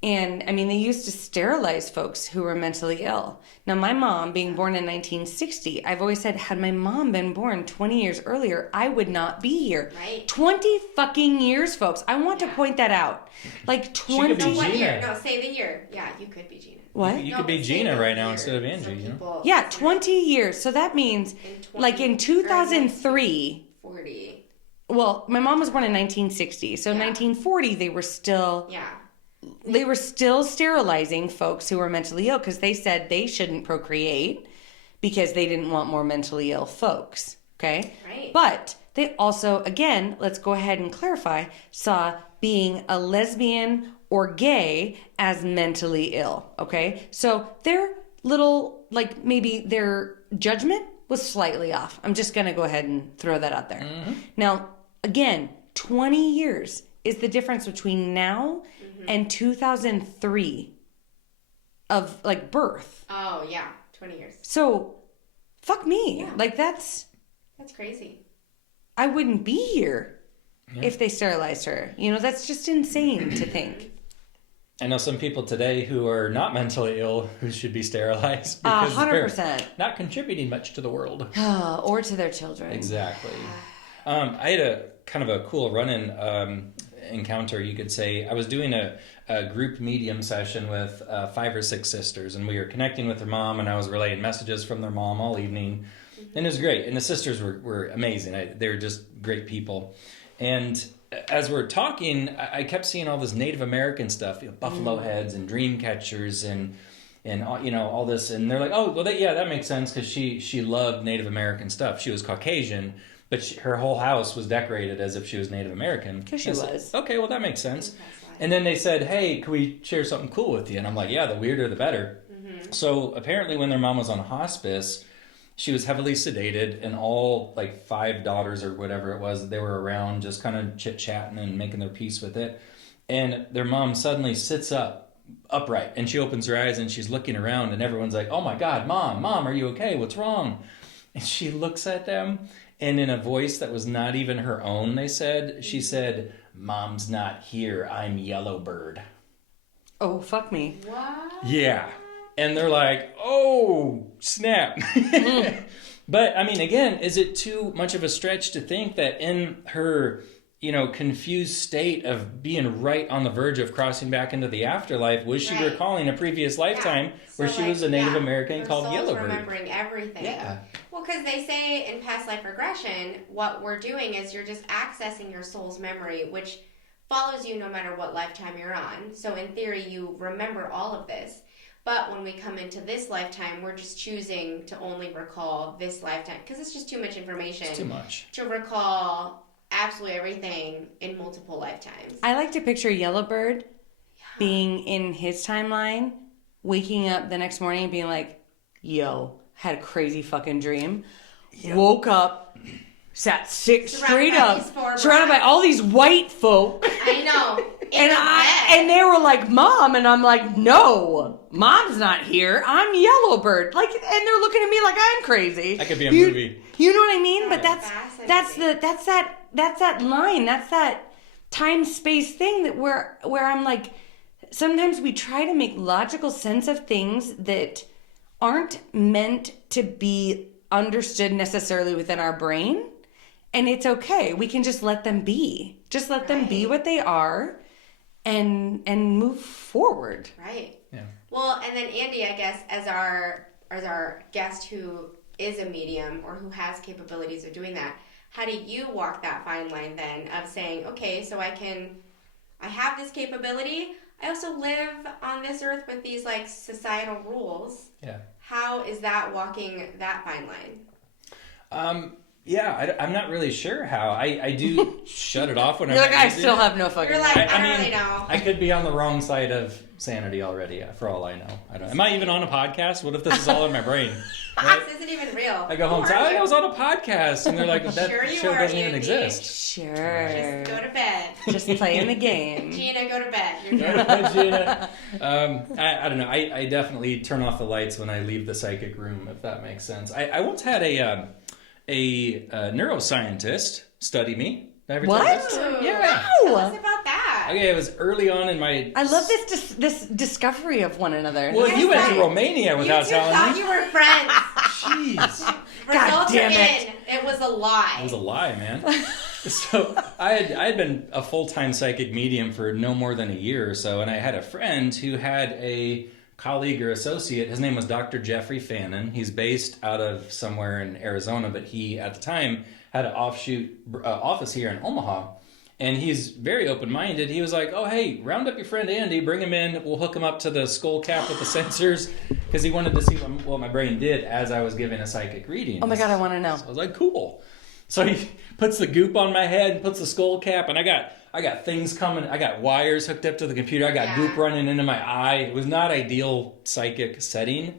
And I mean, they used to sterilize folks who were mentally ill. Now, my mom being born in 1960, I've always said, had my mom been born 20 years earlier, I would not be here. Right. 20 fucking years, folks. I want to point that out. Like 20. could be What year? Gina. No, say the year. Yeah, you could be Gina. What? You No, could be but say Gina the right now year. instead of Some Angee, you know? people- Yeah, 20 years. So that means, like in 2003, 40. well, my mom was born in 1960. So in 1940, they were still sterilizing folks who were mentally ill because they said they shouldn't procreate because they didn't want more mentally ill folks. Okay? Right. But they also, again, let's go ahead and clarify, saw being a lesbian or gay as mentally ill. Okay? So their little, like maybe their judgment was slightly off. I'm just going to go ahead and throw that out there. Now, again, 20 years is the difference between now and 2003 of like birth. Oh, yeah. 20 years. So, fuck me. Yeah. Like that's crazy. I wouldn't be here if they sterilized her. You know, that's just insane to think. I know some people today who are not mentally ill who should be sterilized because 100%. they're not contributing much to the world. Or to their children. Exactly. I had a kind of a cool run-in encounter, you could say. I was doing a group medium session with 5 or 6 sisters, and we were connecting with their mom, and I was relaying messages from their mom all evening. And it was great. And the sisters were amazing. They were just great people. And as we're talking, I kept seeing all this Native American stuff, buffalo heads and dream catchers and all this. And they're like, oh, well, that makes sense because she loved Native American stuff. She was Caucasian, but her whole house was decorated as if she was Native American. Because she was. Okay, well, that makes sense. And then they said, hey, could we share something cool with you? And I'm like, yeah, the weirder the better. So apparently when their mom was on hospice, she was heavily sedated, and all like 5 daughters or whatever it was, they were around just kind of chit-chatting and making their peace with it. And their mom suddenly sits upright, and she opens her eyes and she's looking around, and everyone's like, oh my God, mom, are you okay? What's wrong? And she looks at them, and in a voice that was not even her own, she said, "Mom's not here, I'm Yellowbird." Oh, fuck me. What? Yeah. And they're like, oh, snap. But, I mean, again, is it too much of a stretch to think that in her, confused state of being right on the verge of crossing back into the afterlife, was she recalling a previous lifetime where she was a Native American her called soul's Yellowbird? remembering everything. Yeah. Well, because they say in past life regression, what we're doing is you're just accessing your soul's memory, which follows you no matter what lifetime you're on. So in theory, you remember all of this. But when we come into this lifetime, we're just choosing to only recall this lifetime because it's just too much information. It's too much. To recall absolutely everything in multiple lifetimes. I like to picture Yellowbird being in his timeline, waking up the next morning and being like, yo, had a crazy fucking dream. Yep. Woke up, sat straight up, surrounded by all these white folk. I know. And they were like, Mom, and I'm like, no, Mom's not here. I'm Yellowbird. Like, and they're looking at me like I'm crazy. That could be a movie. You know what I mean? But that's that line. That's that time space thing that where I'm like, sometimes we try to make logical sense of things that aren't meant to be understood necessarily within our brain. And it's okay. We can just let them be. Just let them be what they are and move forward. Right. Yeah. Well, and then Andy, I guess, as our guest who is a medium or who has capabilities of doing that, how do you walk that fine line then of saying, okay, so I have this capability. I also live on this earth with these like societal rules. Yeah. How is that walking that fine line? Yeah, I'm not really sure how. I do shut it off when I'm You're like, I using still it. have no fucking... You're like, I mean, don't really know. I could be on the wrong side of sanity already, for all I know. I don't. Am I even on a podcast? What if this is all in my brain? Right? This isn't even real. I go home, I was on a podcast, and they're like, that show doesn't even exist. Sure. Just go to bed. Just playing the game. Gina, go to bed. You're good. Gina. I don't know. I definitely turn off the lights when I leave the psychic room, if that makes sense. I once had a neuroscientist study me. Did I ever tell What? this story? Yeah. Tell us about that. Okay, it was early on in my... I love this discovery of one another. Well, you went to Romania without you telling thought me. you were friends. Jeez. God Results damn are it. in. It was a lie. It was a lie, man. So I had been a full-time psychic medium for no more than a year or so, and I had a friend who had a colleague or associate. His name was Dr. Jeffrey Fannin. He's based out of somewhere in Arizona, but he, at the time, had an offshoot office here in Omaha. And he's very open-minded. He was like, oh, hey, round up your friend Andy, bring him in. We'll hook him up to the skull cap with the sensors. Because he wanted to see what my brain did as I was giving a psychic reading. Oh my God, I want to know. So I was like, cool. So he puts the goop on my head and puts the skull cap. And I got things coming. I got wires hooked up to the computer. I got goop running into my eye. It was not ideal psychic setting.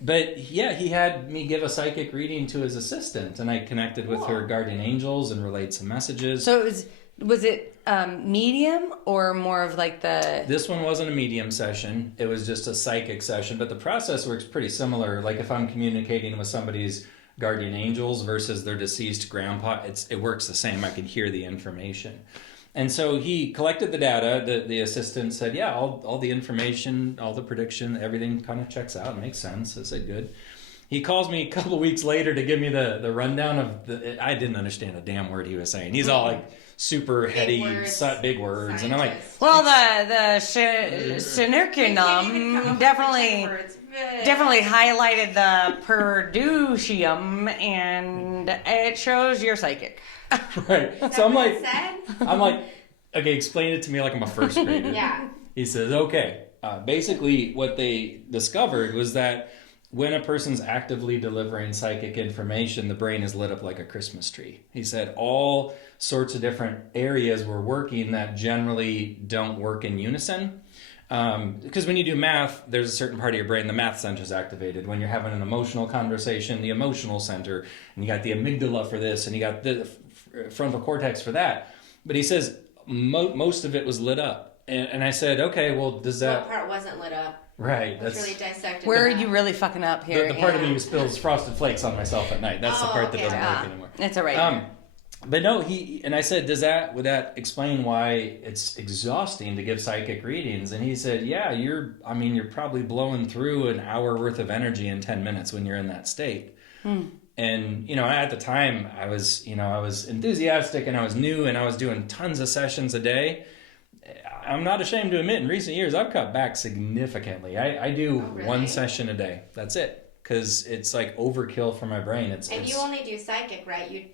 But yeah, he had me give a psychic reading to his assistant. And I connected with her guardian angels and relayed some messages. So was it medium or more of like the... This one wasn't a medium session. It was just a psychic session. But the process works pretty similar. Like if I'm communicating with somebody's guardian angels versus their deceased grandpa, it works the same. I can hear the information. And so he collected the data. The assistant said, yeah, all the information, all the prediction, everything kind of checks out. It makes sense. I said, good. He calls me a couple of weeks later to give me the rundown of I didn't understand a damn word he was saying. He's all like super heady, big words. Scientist. And I'm like... Well, the Sinurkinum definitely highlighted the Purducium, and it shows you're psychic. Right. So I'm like, okay, explain it to me like I'm a first grader. Yeah. He says, okay. Basically, what they discovered was that when a person's actively delivering psychic information, the brain is lit up like a Christmas tree. He said all sorts of different areas were working that generally don't work in unison. Because when you do math, there's a certain part of your brain, the math center is activated. When you're having an emotional conversation, the emotional center, and you got the amygdala for this, and you got the frontal cortex for that. But he says most of it was lit up. And I said, okay, well, does that... What part wasn't lit up? Right. Let's That's really dissect it. Where are you really fucking up here? the part of me who spills Frosted Flakes on myself at night. That's the part that doesn't work anymore. It's all right. But no, I said, would that explain why it's exhausting to give psychic readings? And he said, yeah, you're probably blowing through an hour worth of energy in 10 minutes when you're in that state. And, at the time I was enthusiastic and I was new and I was doing tons of sessions a day. I'm not ashamed to admit in recent years, I've cut back significantly. I do one session a day. That's it. Cause it's like overkill for my brain. You only do psychic, right?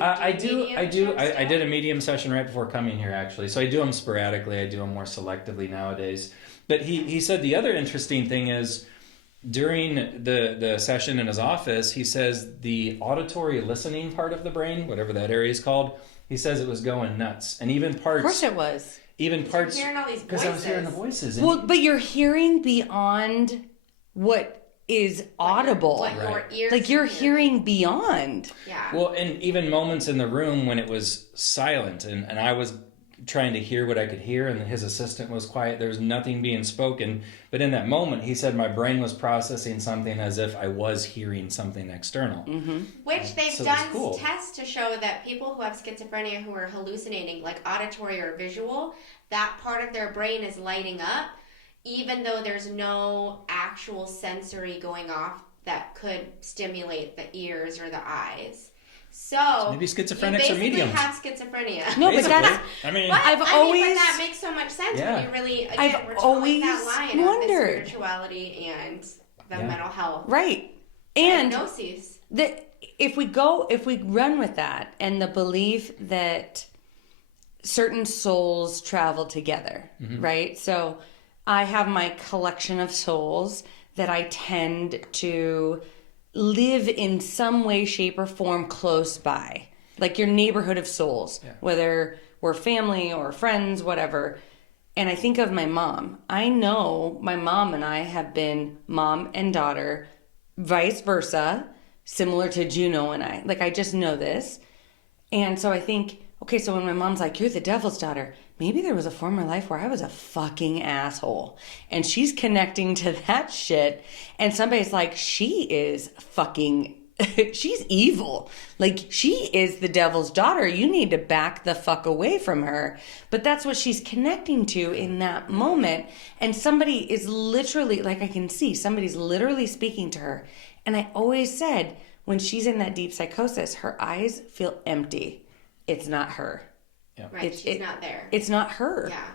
I did a medium session right before coming here, actually. So I do them sporadically. I do them more selectively nowadays. But he said the other interesting thing is during the session in his office, he says the auditory listening part of the brain, whatever that area is called, he says it was going nuts. And even parts... Of course it was. You're hearing all these voices. Because I was hearing the voices. Well, but you're hearing beyond what is audible. What your ears like you're hearing beyond. Yeah. Well, and even moments in the room when it was silent and I was trying to hear what I could hear and his assistant was quiet. There was nothing being spoken. But in that moment, he said my brain was processing something as if I was hearing something external. Mm-hmm. Which they've done tests to show that people who have schizophrenia who are hallucinating, like auditory or visual, that part of their brain is lighting up, even though there's no actual sensory going off that could stimulate the ears or the eyes. So maybe schizophrenics are mediums. You have schizophrenia. No, but that's... I mean, but always... that makes so much sense when you really, again, I've we're always towing that line wondered. of the spirituality and the mental health. Right. And diagnoses. If we run with that and the belief that certain souls travel together, right? So I have my collection of souls that I tend to live in some way, shape, or form close by. Like your neighborhood of souls, whether we're family or friends, whatever. And I think of my mom. I know my mom and I have been mom and daughter, vice versa, similar to Juno and I. Like, I just know this. And so I think, okay, so when my mom's like, you're the devil's daughter, maybe there was a former life where I was a fucking asshole. And she's connecting to that shit. And somebody's like, she is fucking, she's evil. Like, she is the devil's daughter. You need to back the fuck away from her. But that's what she's connecting to in that moment. And somebody is literally, like, I can see somebody's literally speaking to her. And I always said, when she's in that deep psychosis, her eyes feel empty. It's not her. Yeah. Right, she's not there. It's not her. Yeah.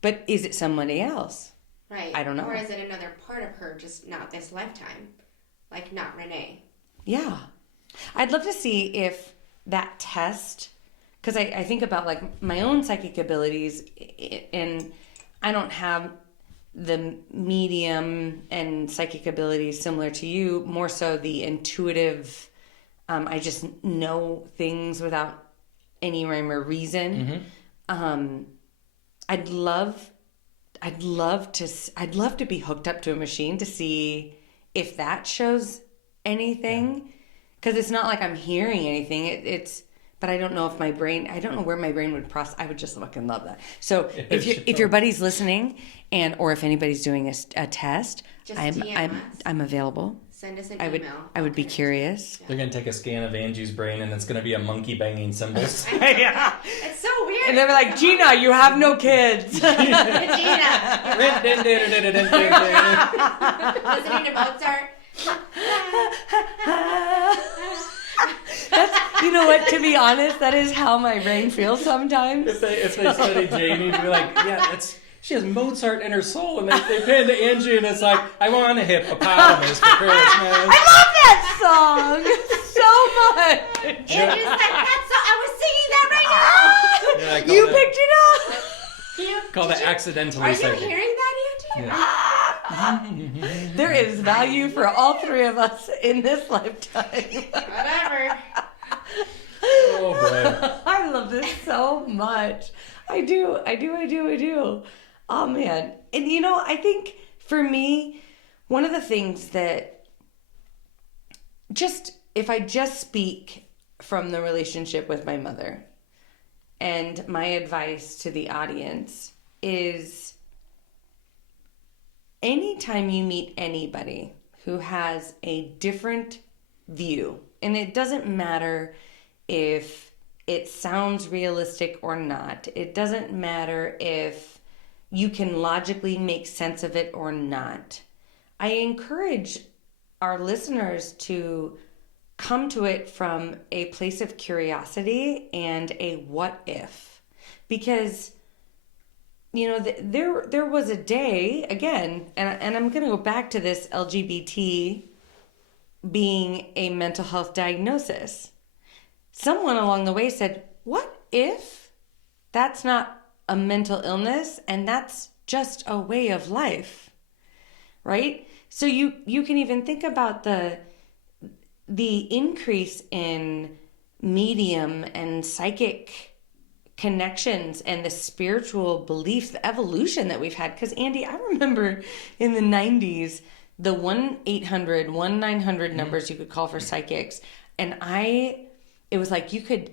But is it somebody else? Right. I don't know. Or is it another part of her, just not this lifetime? Like, not Renee. Yeah. I'd love to see if that test, because I think about, like, my own psychic abilities, and I don't have the medium and psychic abilities similar to you, more so the intuitive, I just know things without any rhyme or reason. I'd love to be hooked up to a machine to see if that shows anything, because it's not like I'm hearing anything. It's but I don't know if my brain, I don't know where my brain would process. I would just fucking love that. So if your buddy's listening, or if anybody's doing a test, just I'm available. Send us an email. I would be curious. They're going to take a scan of Angee's brain and it's going to be a monkey banging cymbals. Yeah. It's so weird. And they're like, Gina, you have no kids. Gina. Listening to Mozart. You know what? To be honest, that is how my brain feels sometimes. If they study Jaime, they'd be like, yeah, she has Mozart in her soul, and they pan to Angee, and it's like, I want a hippopotamus for Christmas. I love that song so much. Angie's like, that song, I was singing that right now. Yeah, you picked it up. Call that accidentally. Are you hearing that, Angee? Yeah. There is value for all three of us in this lifetime. Whatever. Oh, boy. I love this so much. I do. Oh, man. And, I think for me, one of the things that if I just speak from the relationship with my mother, and my advice to the audience is anytime you meet anybody who has a different view, and it doesn't matter if it sounds realistic or not, it doesn't matter if you can logically make sense of it or not, I encourage our listeners to come to it from a place of curiosity and a what if. Because, you know, there was a day, again, and I'm going to go back to this LGBT being a mental health diagnosis. Someone along the way said, what if that's not a mental illness and that's just a way of life, right? So you can even think about the increase in medium and psychic connections and the spiritual beliefs, the evolution that we've had. Because Andy, I remember in the 90s, the 1-800, 1-900 numbers you could call for psychics. And it was like you could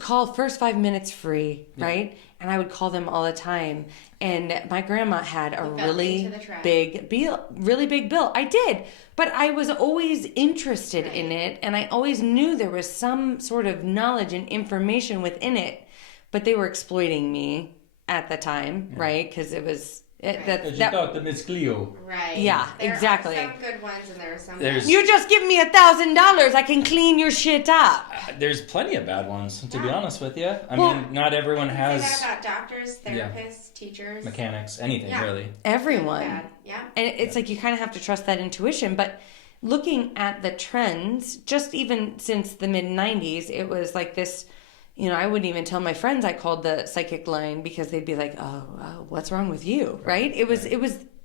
call first 5 minutes free, right? And I would call them all the time. And my grandma had a really big bill. I did. But I was always interested in it. And I always knew there was some sort of knowledge and information within it. But they were exploiting me at the time, right? Because it was... you thought the Miss Cleo. Right. Yeah, exactly. There are some good ones and there are some There's- bad. You just give me $1,000, I can clean your shit up. There's plenty of bad ones, to be honest with you. I Well, mean, not everyone Say has that about doctors, therapists, teachers. mechanics, anything Yeah. really. Everyone. Bad. Yeah. And it's like you kind of have to trust that intuition. But looking at the trends, just even since the mid-90s, it was like this, you know, I wouldn't even tell my friends I called the psychic line because they'd be like, oh, what's wrong with you, right? It was,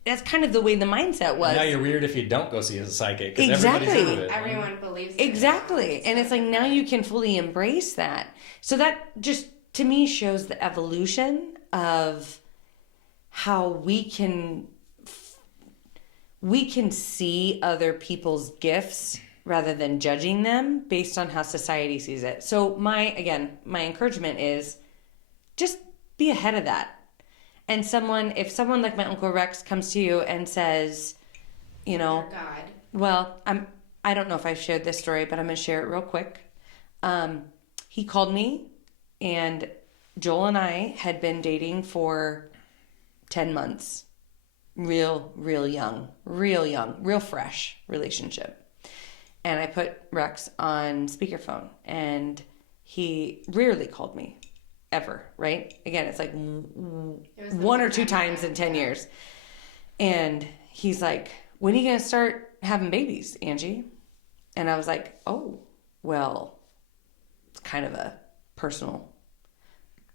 that's kind of the way the mindset was. Now you're weird if you don't go see a psychic. 'Cause Exactly. everybody's into it. Everyone believes it. Exactly. And it's like now you can fully embrace that. So that just, to me, shows the evolution of how we can see other people's gifts rather than judging them based on how society sees it. So my encouragement is just be ahead of that. And if someone like my Uncle Rex comes to you and says, you know, God. well, I don't know if I've shared this story, but I'm going to share it real quick. He called me, and Joel and I had been dating for 10 months. Real young, real fresh relationship. And I put Rex on speakerphone, and he rarely called me, ever, right? Again, it's like one or two times in 10 years. And he's like, when are you going to start having babies, Angee? And I was like, oh, well, it's kind of a personal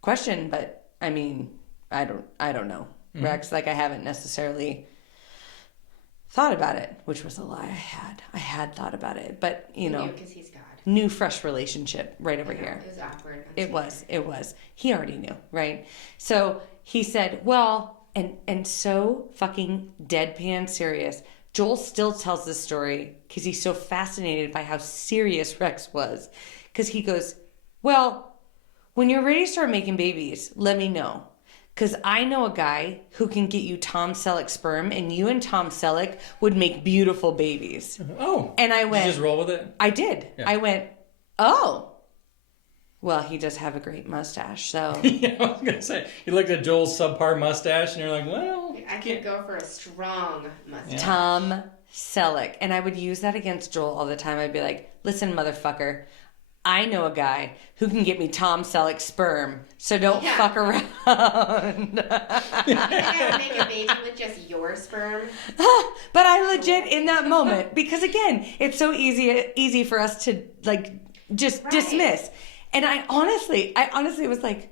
question, but I mean, I don't know. Mm-hmm. Rex, like I haven't necessarily thought about it, which was a lie. I had thought about it, but you know, because he's God. New fresh relationship right over here. It was awkward. It was. He already knew, right? So he said, well, and so fucking deadpan serious. Joel still tells this story because he's so fascinated by how serious Rex was. Because he goes, well, when you're ready to start making babies, let me know. Because I know a guy who can get you Tom Selleck sperm, and you and Tom Selleck would make beautiful babies. Oh. And I went... Did you just roll with it? I did. Yeah. I went, oh. Well, he does have a great mustache, so... Yeah, I was going to say. You looked at Joel's subpar mustache, and you're like, well... I could go for a strong mustache. Yeah. Tom Selleck. And I would use that against Joel all the time. I'd be like, listen, motherfucker, I know a guy who can get me Tom Selleck sperm, so don't fuck around. You think I would make a baby with just your sperm? But I legit, in that moment, because again, it's so easy for us to like just dismiss. And I honestly was like,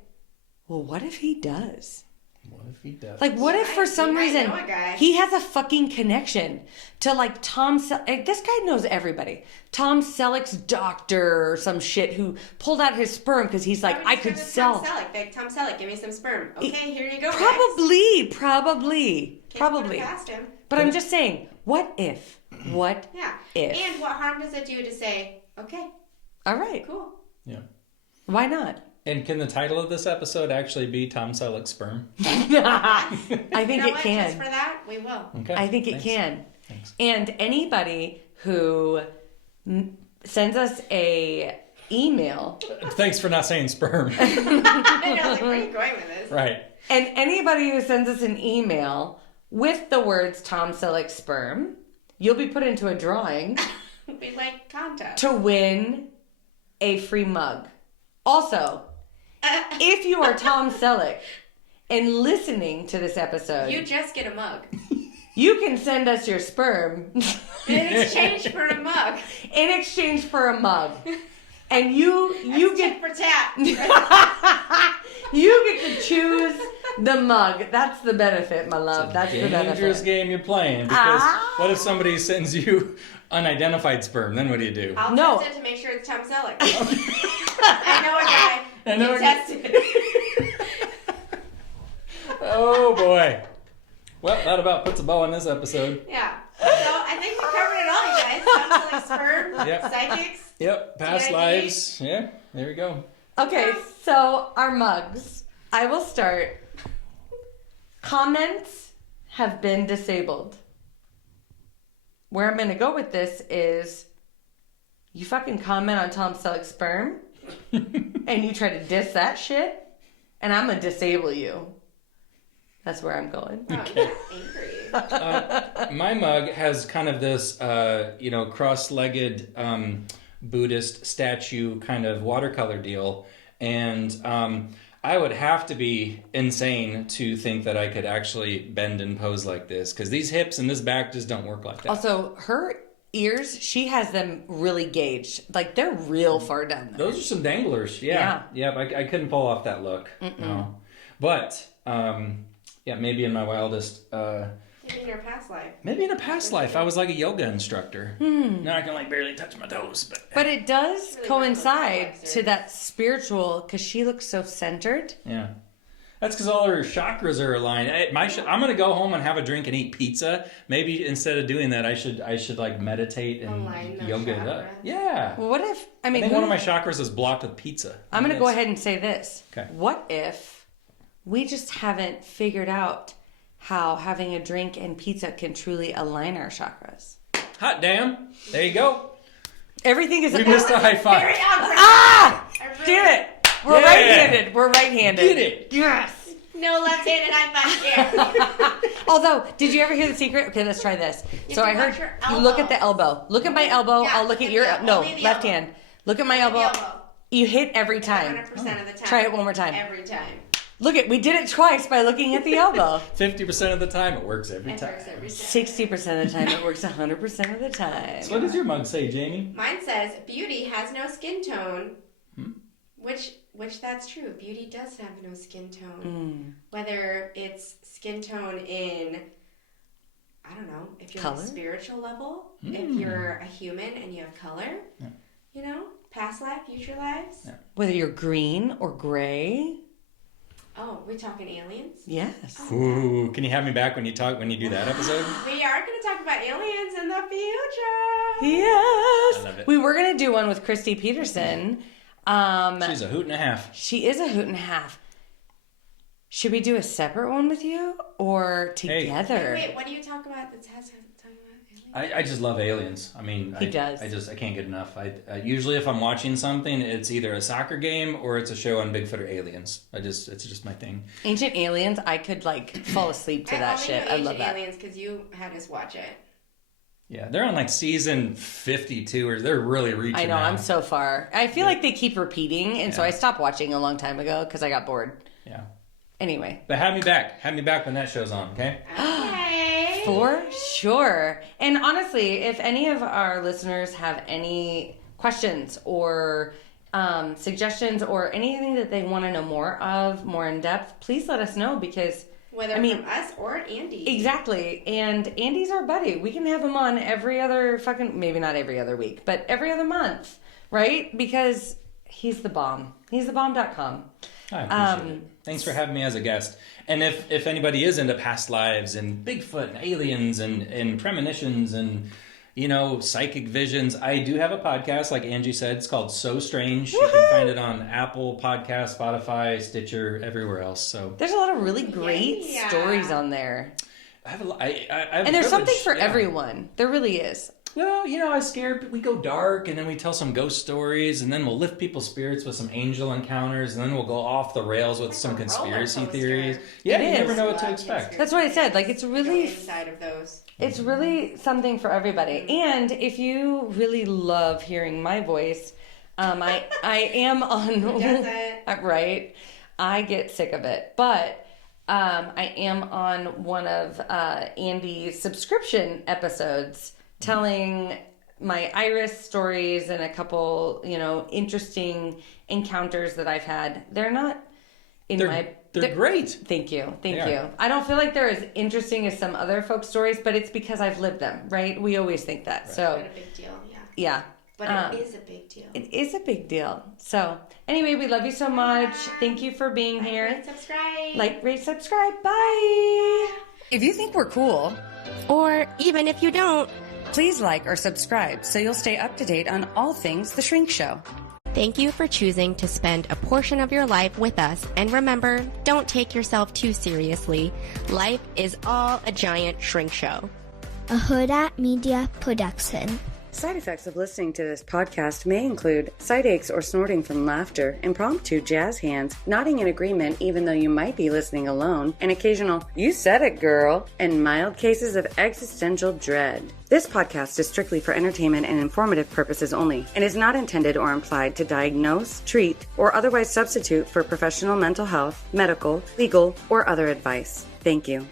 well, what if he does? What if he does? Like, what if for some reason he has a fucking connection to like Tom Selleck? This guy knows everybody. Tom Selleck's doctor or some shit who pulled out his sperm because he's like, I could sell. Tom Selleck, give me some sperm. Okay, here you go. Probably. Past him. But I'm just saying, what if? What if? And what harm does it do to say, okay, all right, cool. Yeah. Why not? And can the title of this episode actually be Tom Selleck's Sperm? I think You know it what? can. Just for that, we will. Okay. I think it thanks. can. Thanks. And anybody who sends us a email, Thanks for not saying sperm. I know, like, where are you going with this? Right. and anybody who sends us an email with the words Tom Selleck Sperm, you'll be put into a drawing We like contest. to win a free mug. Also, if you are Tom Selleck and listening to this episode, You just get a mug. you can send us your sperm In exchange for a mug. in exchange for a mug. And you Tit get for tat. you get to choose the mug. That's the benefit, my love. That's the Dangerous benefit. game you're playing, because what if somebody sends you unidentified sperm? Then what do you do? I'll No. test it to make sure it's Tom Selleck. I know a guy. I know He a guy. tested. Oh boy. Well, that about puts a bow on this episode. Yeah. So I think we covered it all, you guys. Tom Selleck Sperm, Yep. psychics. Yep, past DID. lives. Yeah, there we go. Okay, so our mugs. I will start. Comments have been disabled. Where I'm going to go with this is you fucking comment on Tom Selleck's Sperm and you try to diss that shit, and I'm going to disable you. That's where I'm going. Oh, I'm not angry. My mug has kind of this, cross-legged Buddhist statue kind of watercolor deal, and I would have to be insane to think that I could actually bend and pose like this, because these hips and this back just don't work like that. Also, her ears, she has them really gauged. Like, they're real far down there. Those are some danglers. Yeah. I couldn't pull off that look. No. But, maybe in my wildest... Maybe in your past life. maybe in a past life, I was like a yoga instructor. Now I can like barely touch my toes. But it does Really coincide work with to that spiritual, because she looks so centered. Yeah. That's because all her chakras are aligned. I'm going to go home and have a drink and eat pizza. Maybe instead of doing that, I should like meditate and Align those yoga it up. chakras. Yeah. Well, what if, I think one of my chakras is blocked with pizza. I'm going to go ahead and say this. Okay. What if we just haven't figured out how having a drink and pizza can truly align our chakras? Hot damn. There you go. Everything is... We missed a high Very five. awkward. Ah! I really- Damn it! We're Yeah. right-handed. We're right-handed. Get it. Yes! No left-handed high five here. Although, did you ever hear the secret? Okay, let's try this. You So I have to heard watch your you look at the elbow. Look at my elbow. Yeah, I'll look at look your at the- no only the left elbow. hand. Look at my Look at the elbow. elbow. You hit every time. 100% of the time. Try it one more time. Every time. Look at we did it twice by looking at the elbow. 50% of the time, it works every It time. works every time. 60% of the time it works 100% of the time. So what does your mug say, Jamie? Mine says beauty has no skin tone. Which that's true. Beauty does have no skin tone. Whether it's skin tone in, I don't know, if you're on Color? a spiritual level, if you're a human and you have color, you know, past life, future lives. Yeah. Whether you're green or gray. Oh, we talking aliens? Yes. Ooh, can you have me back when you do that episode? We are going to talk about aliens in the future. Yes. I love it. We were going to do one with Christy Peterson. She's a hoot and a half. She is a hoot and a half. Should we do a separate one with you or together? Wait, what do you talk about that has to talk about aliens? I just love aliens. I mean, He does. I can't get enough. I usually if I'm watching something, it's either a soccer game or it's a show on Bigfoot or aliens. It's just my thing. Ancient Aliens, I could like fall asleep to that shit. I love that. Aliens because you had us watch it. Yeah, they're on like season 52, or they're really reaching. I know, now. I'm so far. I feel like they keep repeating, and so I stopped watching a long time ago because I got bored. Yeah, Anyway. but have me back when that show's on. Okay. Okay. For sure. And honestly, if any of our listeners have any questions or suggestions or anything that they want to know more of, more in depth, please let us know because Whether from us or Andy. exactly. And Andy's our buddy. We can have him on every other maybe not every other week, but every other month, right? Because he's the bomb. He's the bomb.com. I appreciate it. Thanks for having me as a guest. And if anybody is into past lives and Bigfoot and aliens and premonitions and psychic visions. I do have a podcast, like Angee said. It's called So Strange. You can find it on Apple Podcast, Spotify, Stitcher, everywhere else. So there's a lot of really great stories on there. I have and there's something for everyone. There really is. Well, I scared. We go dark, and then we tell some ghost stories, and then we'll lift people's spirits with some angel encounters, and then we'll go off the rails with some conspiracy theories. Yeah, you never know what to expect. That's what I said. Like, it's really inside of those. It's really something for everybody. And if you really love hearing my voice, I am on. Who doesn't? Right. I get sick of it, but. I am on one of Andy's subscription episodes telling my iris stories and a couple, interesting encounters that I've had. They're not They're great. Thank you. I don't feel like they're as interesting as some other folks' stories, but it's because I've lived them, right? We always think that. Right. So, what a big deal, yeah. But it is a big deal. It is a big deal. So, anyway, we love you so much. Thank you for being here. Rate, subscribe. Like, rate, subscribe. Bye. If you think we're cool, or even if you don't, please like or subscribe so you'll stay up to date on all things The Shrink Show. Thank you for choosing to spend a portion of your life with us. And remember, don't take yourself too seriously. Life is all a giant shrink show. A Huda Media Production. Side effects of listening to this podcast may include side aches or snorting from laughter, impromptu jazz hands, nodding in agreement even though you might be listening alone, an occasional "you said it, girl," and mild cases of existential dread. This podcast is strictly for entertainment and informative purposes only and is not intended or implied to diagnose, treat, or otherwise substitute for professional mental health, medical, legal, or other advice. Thank you.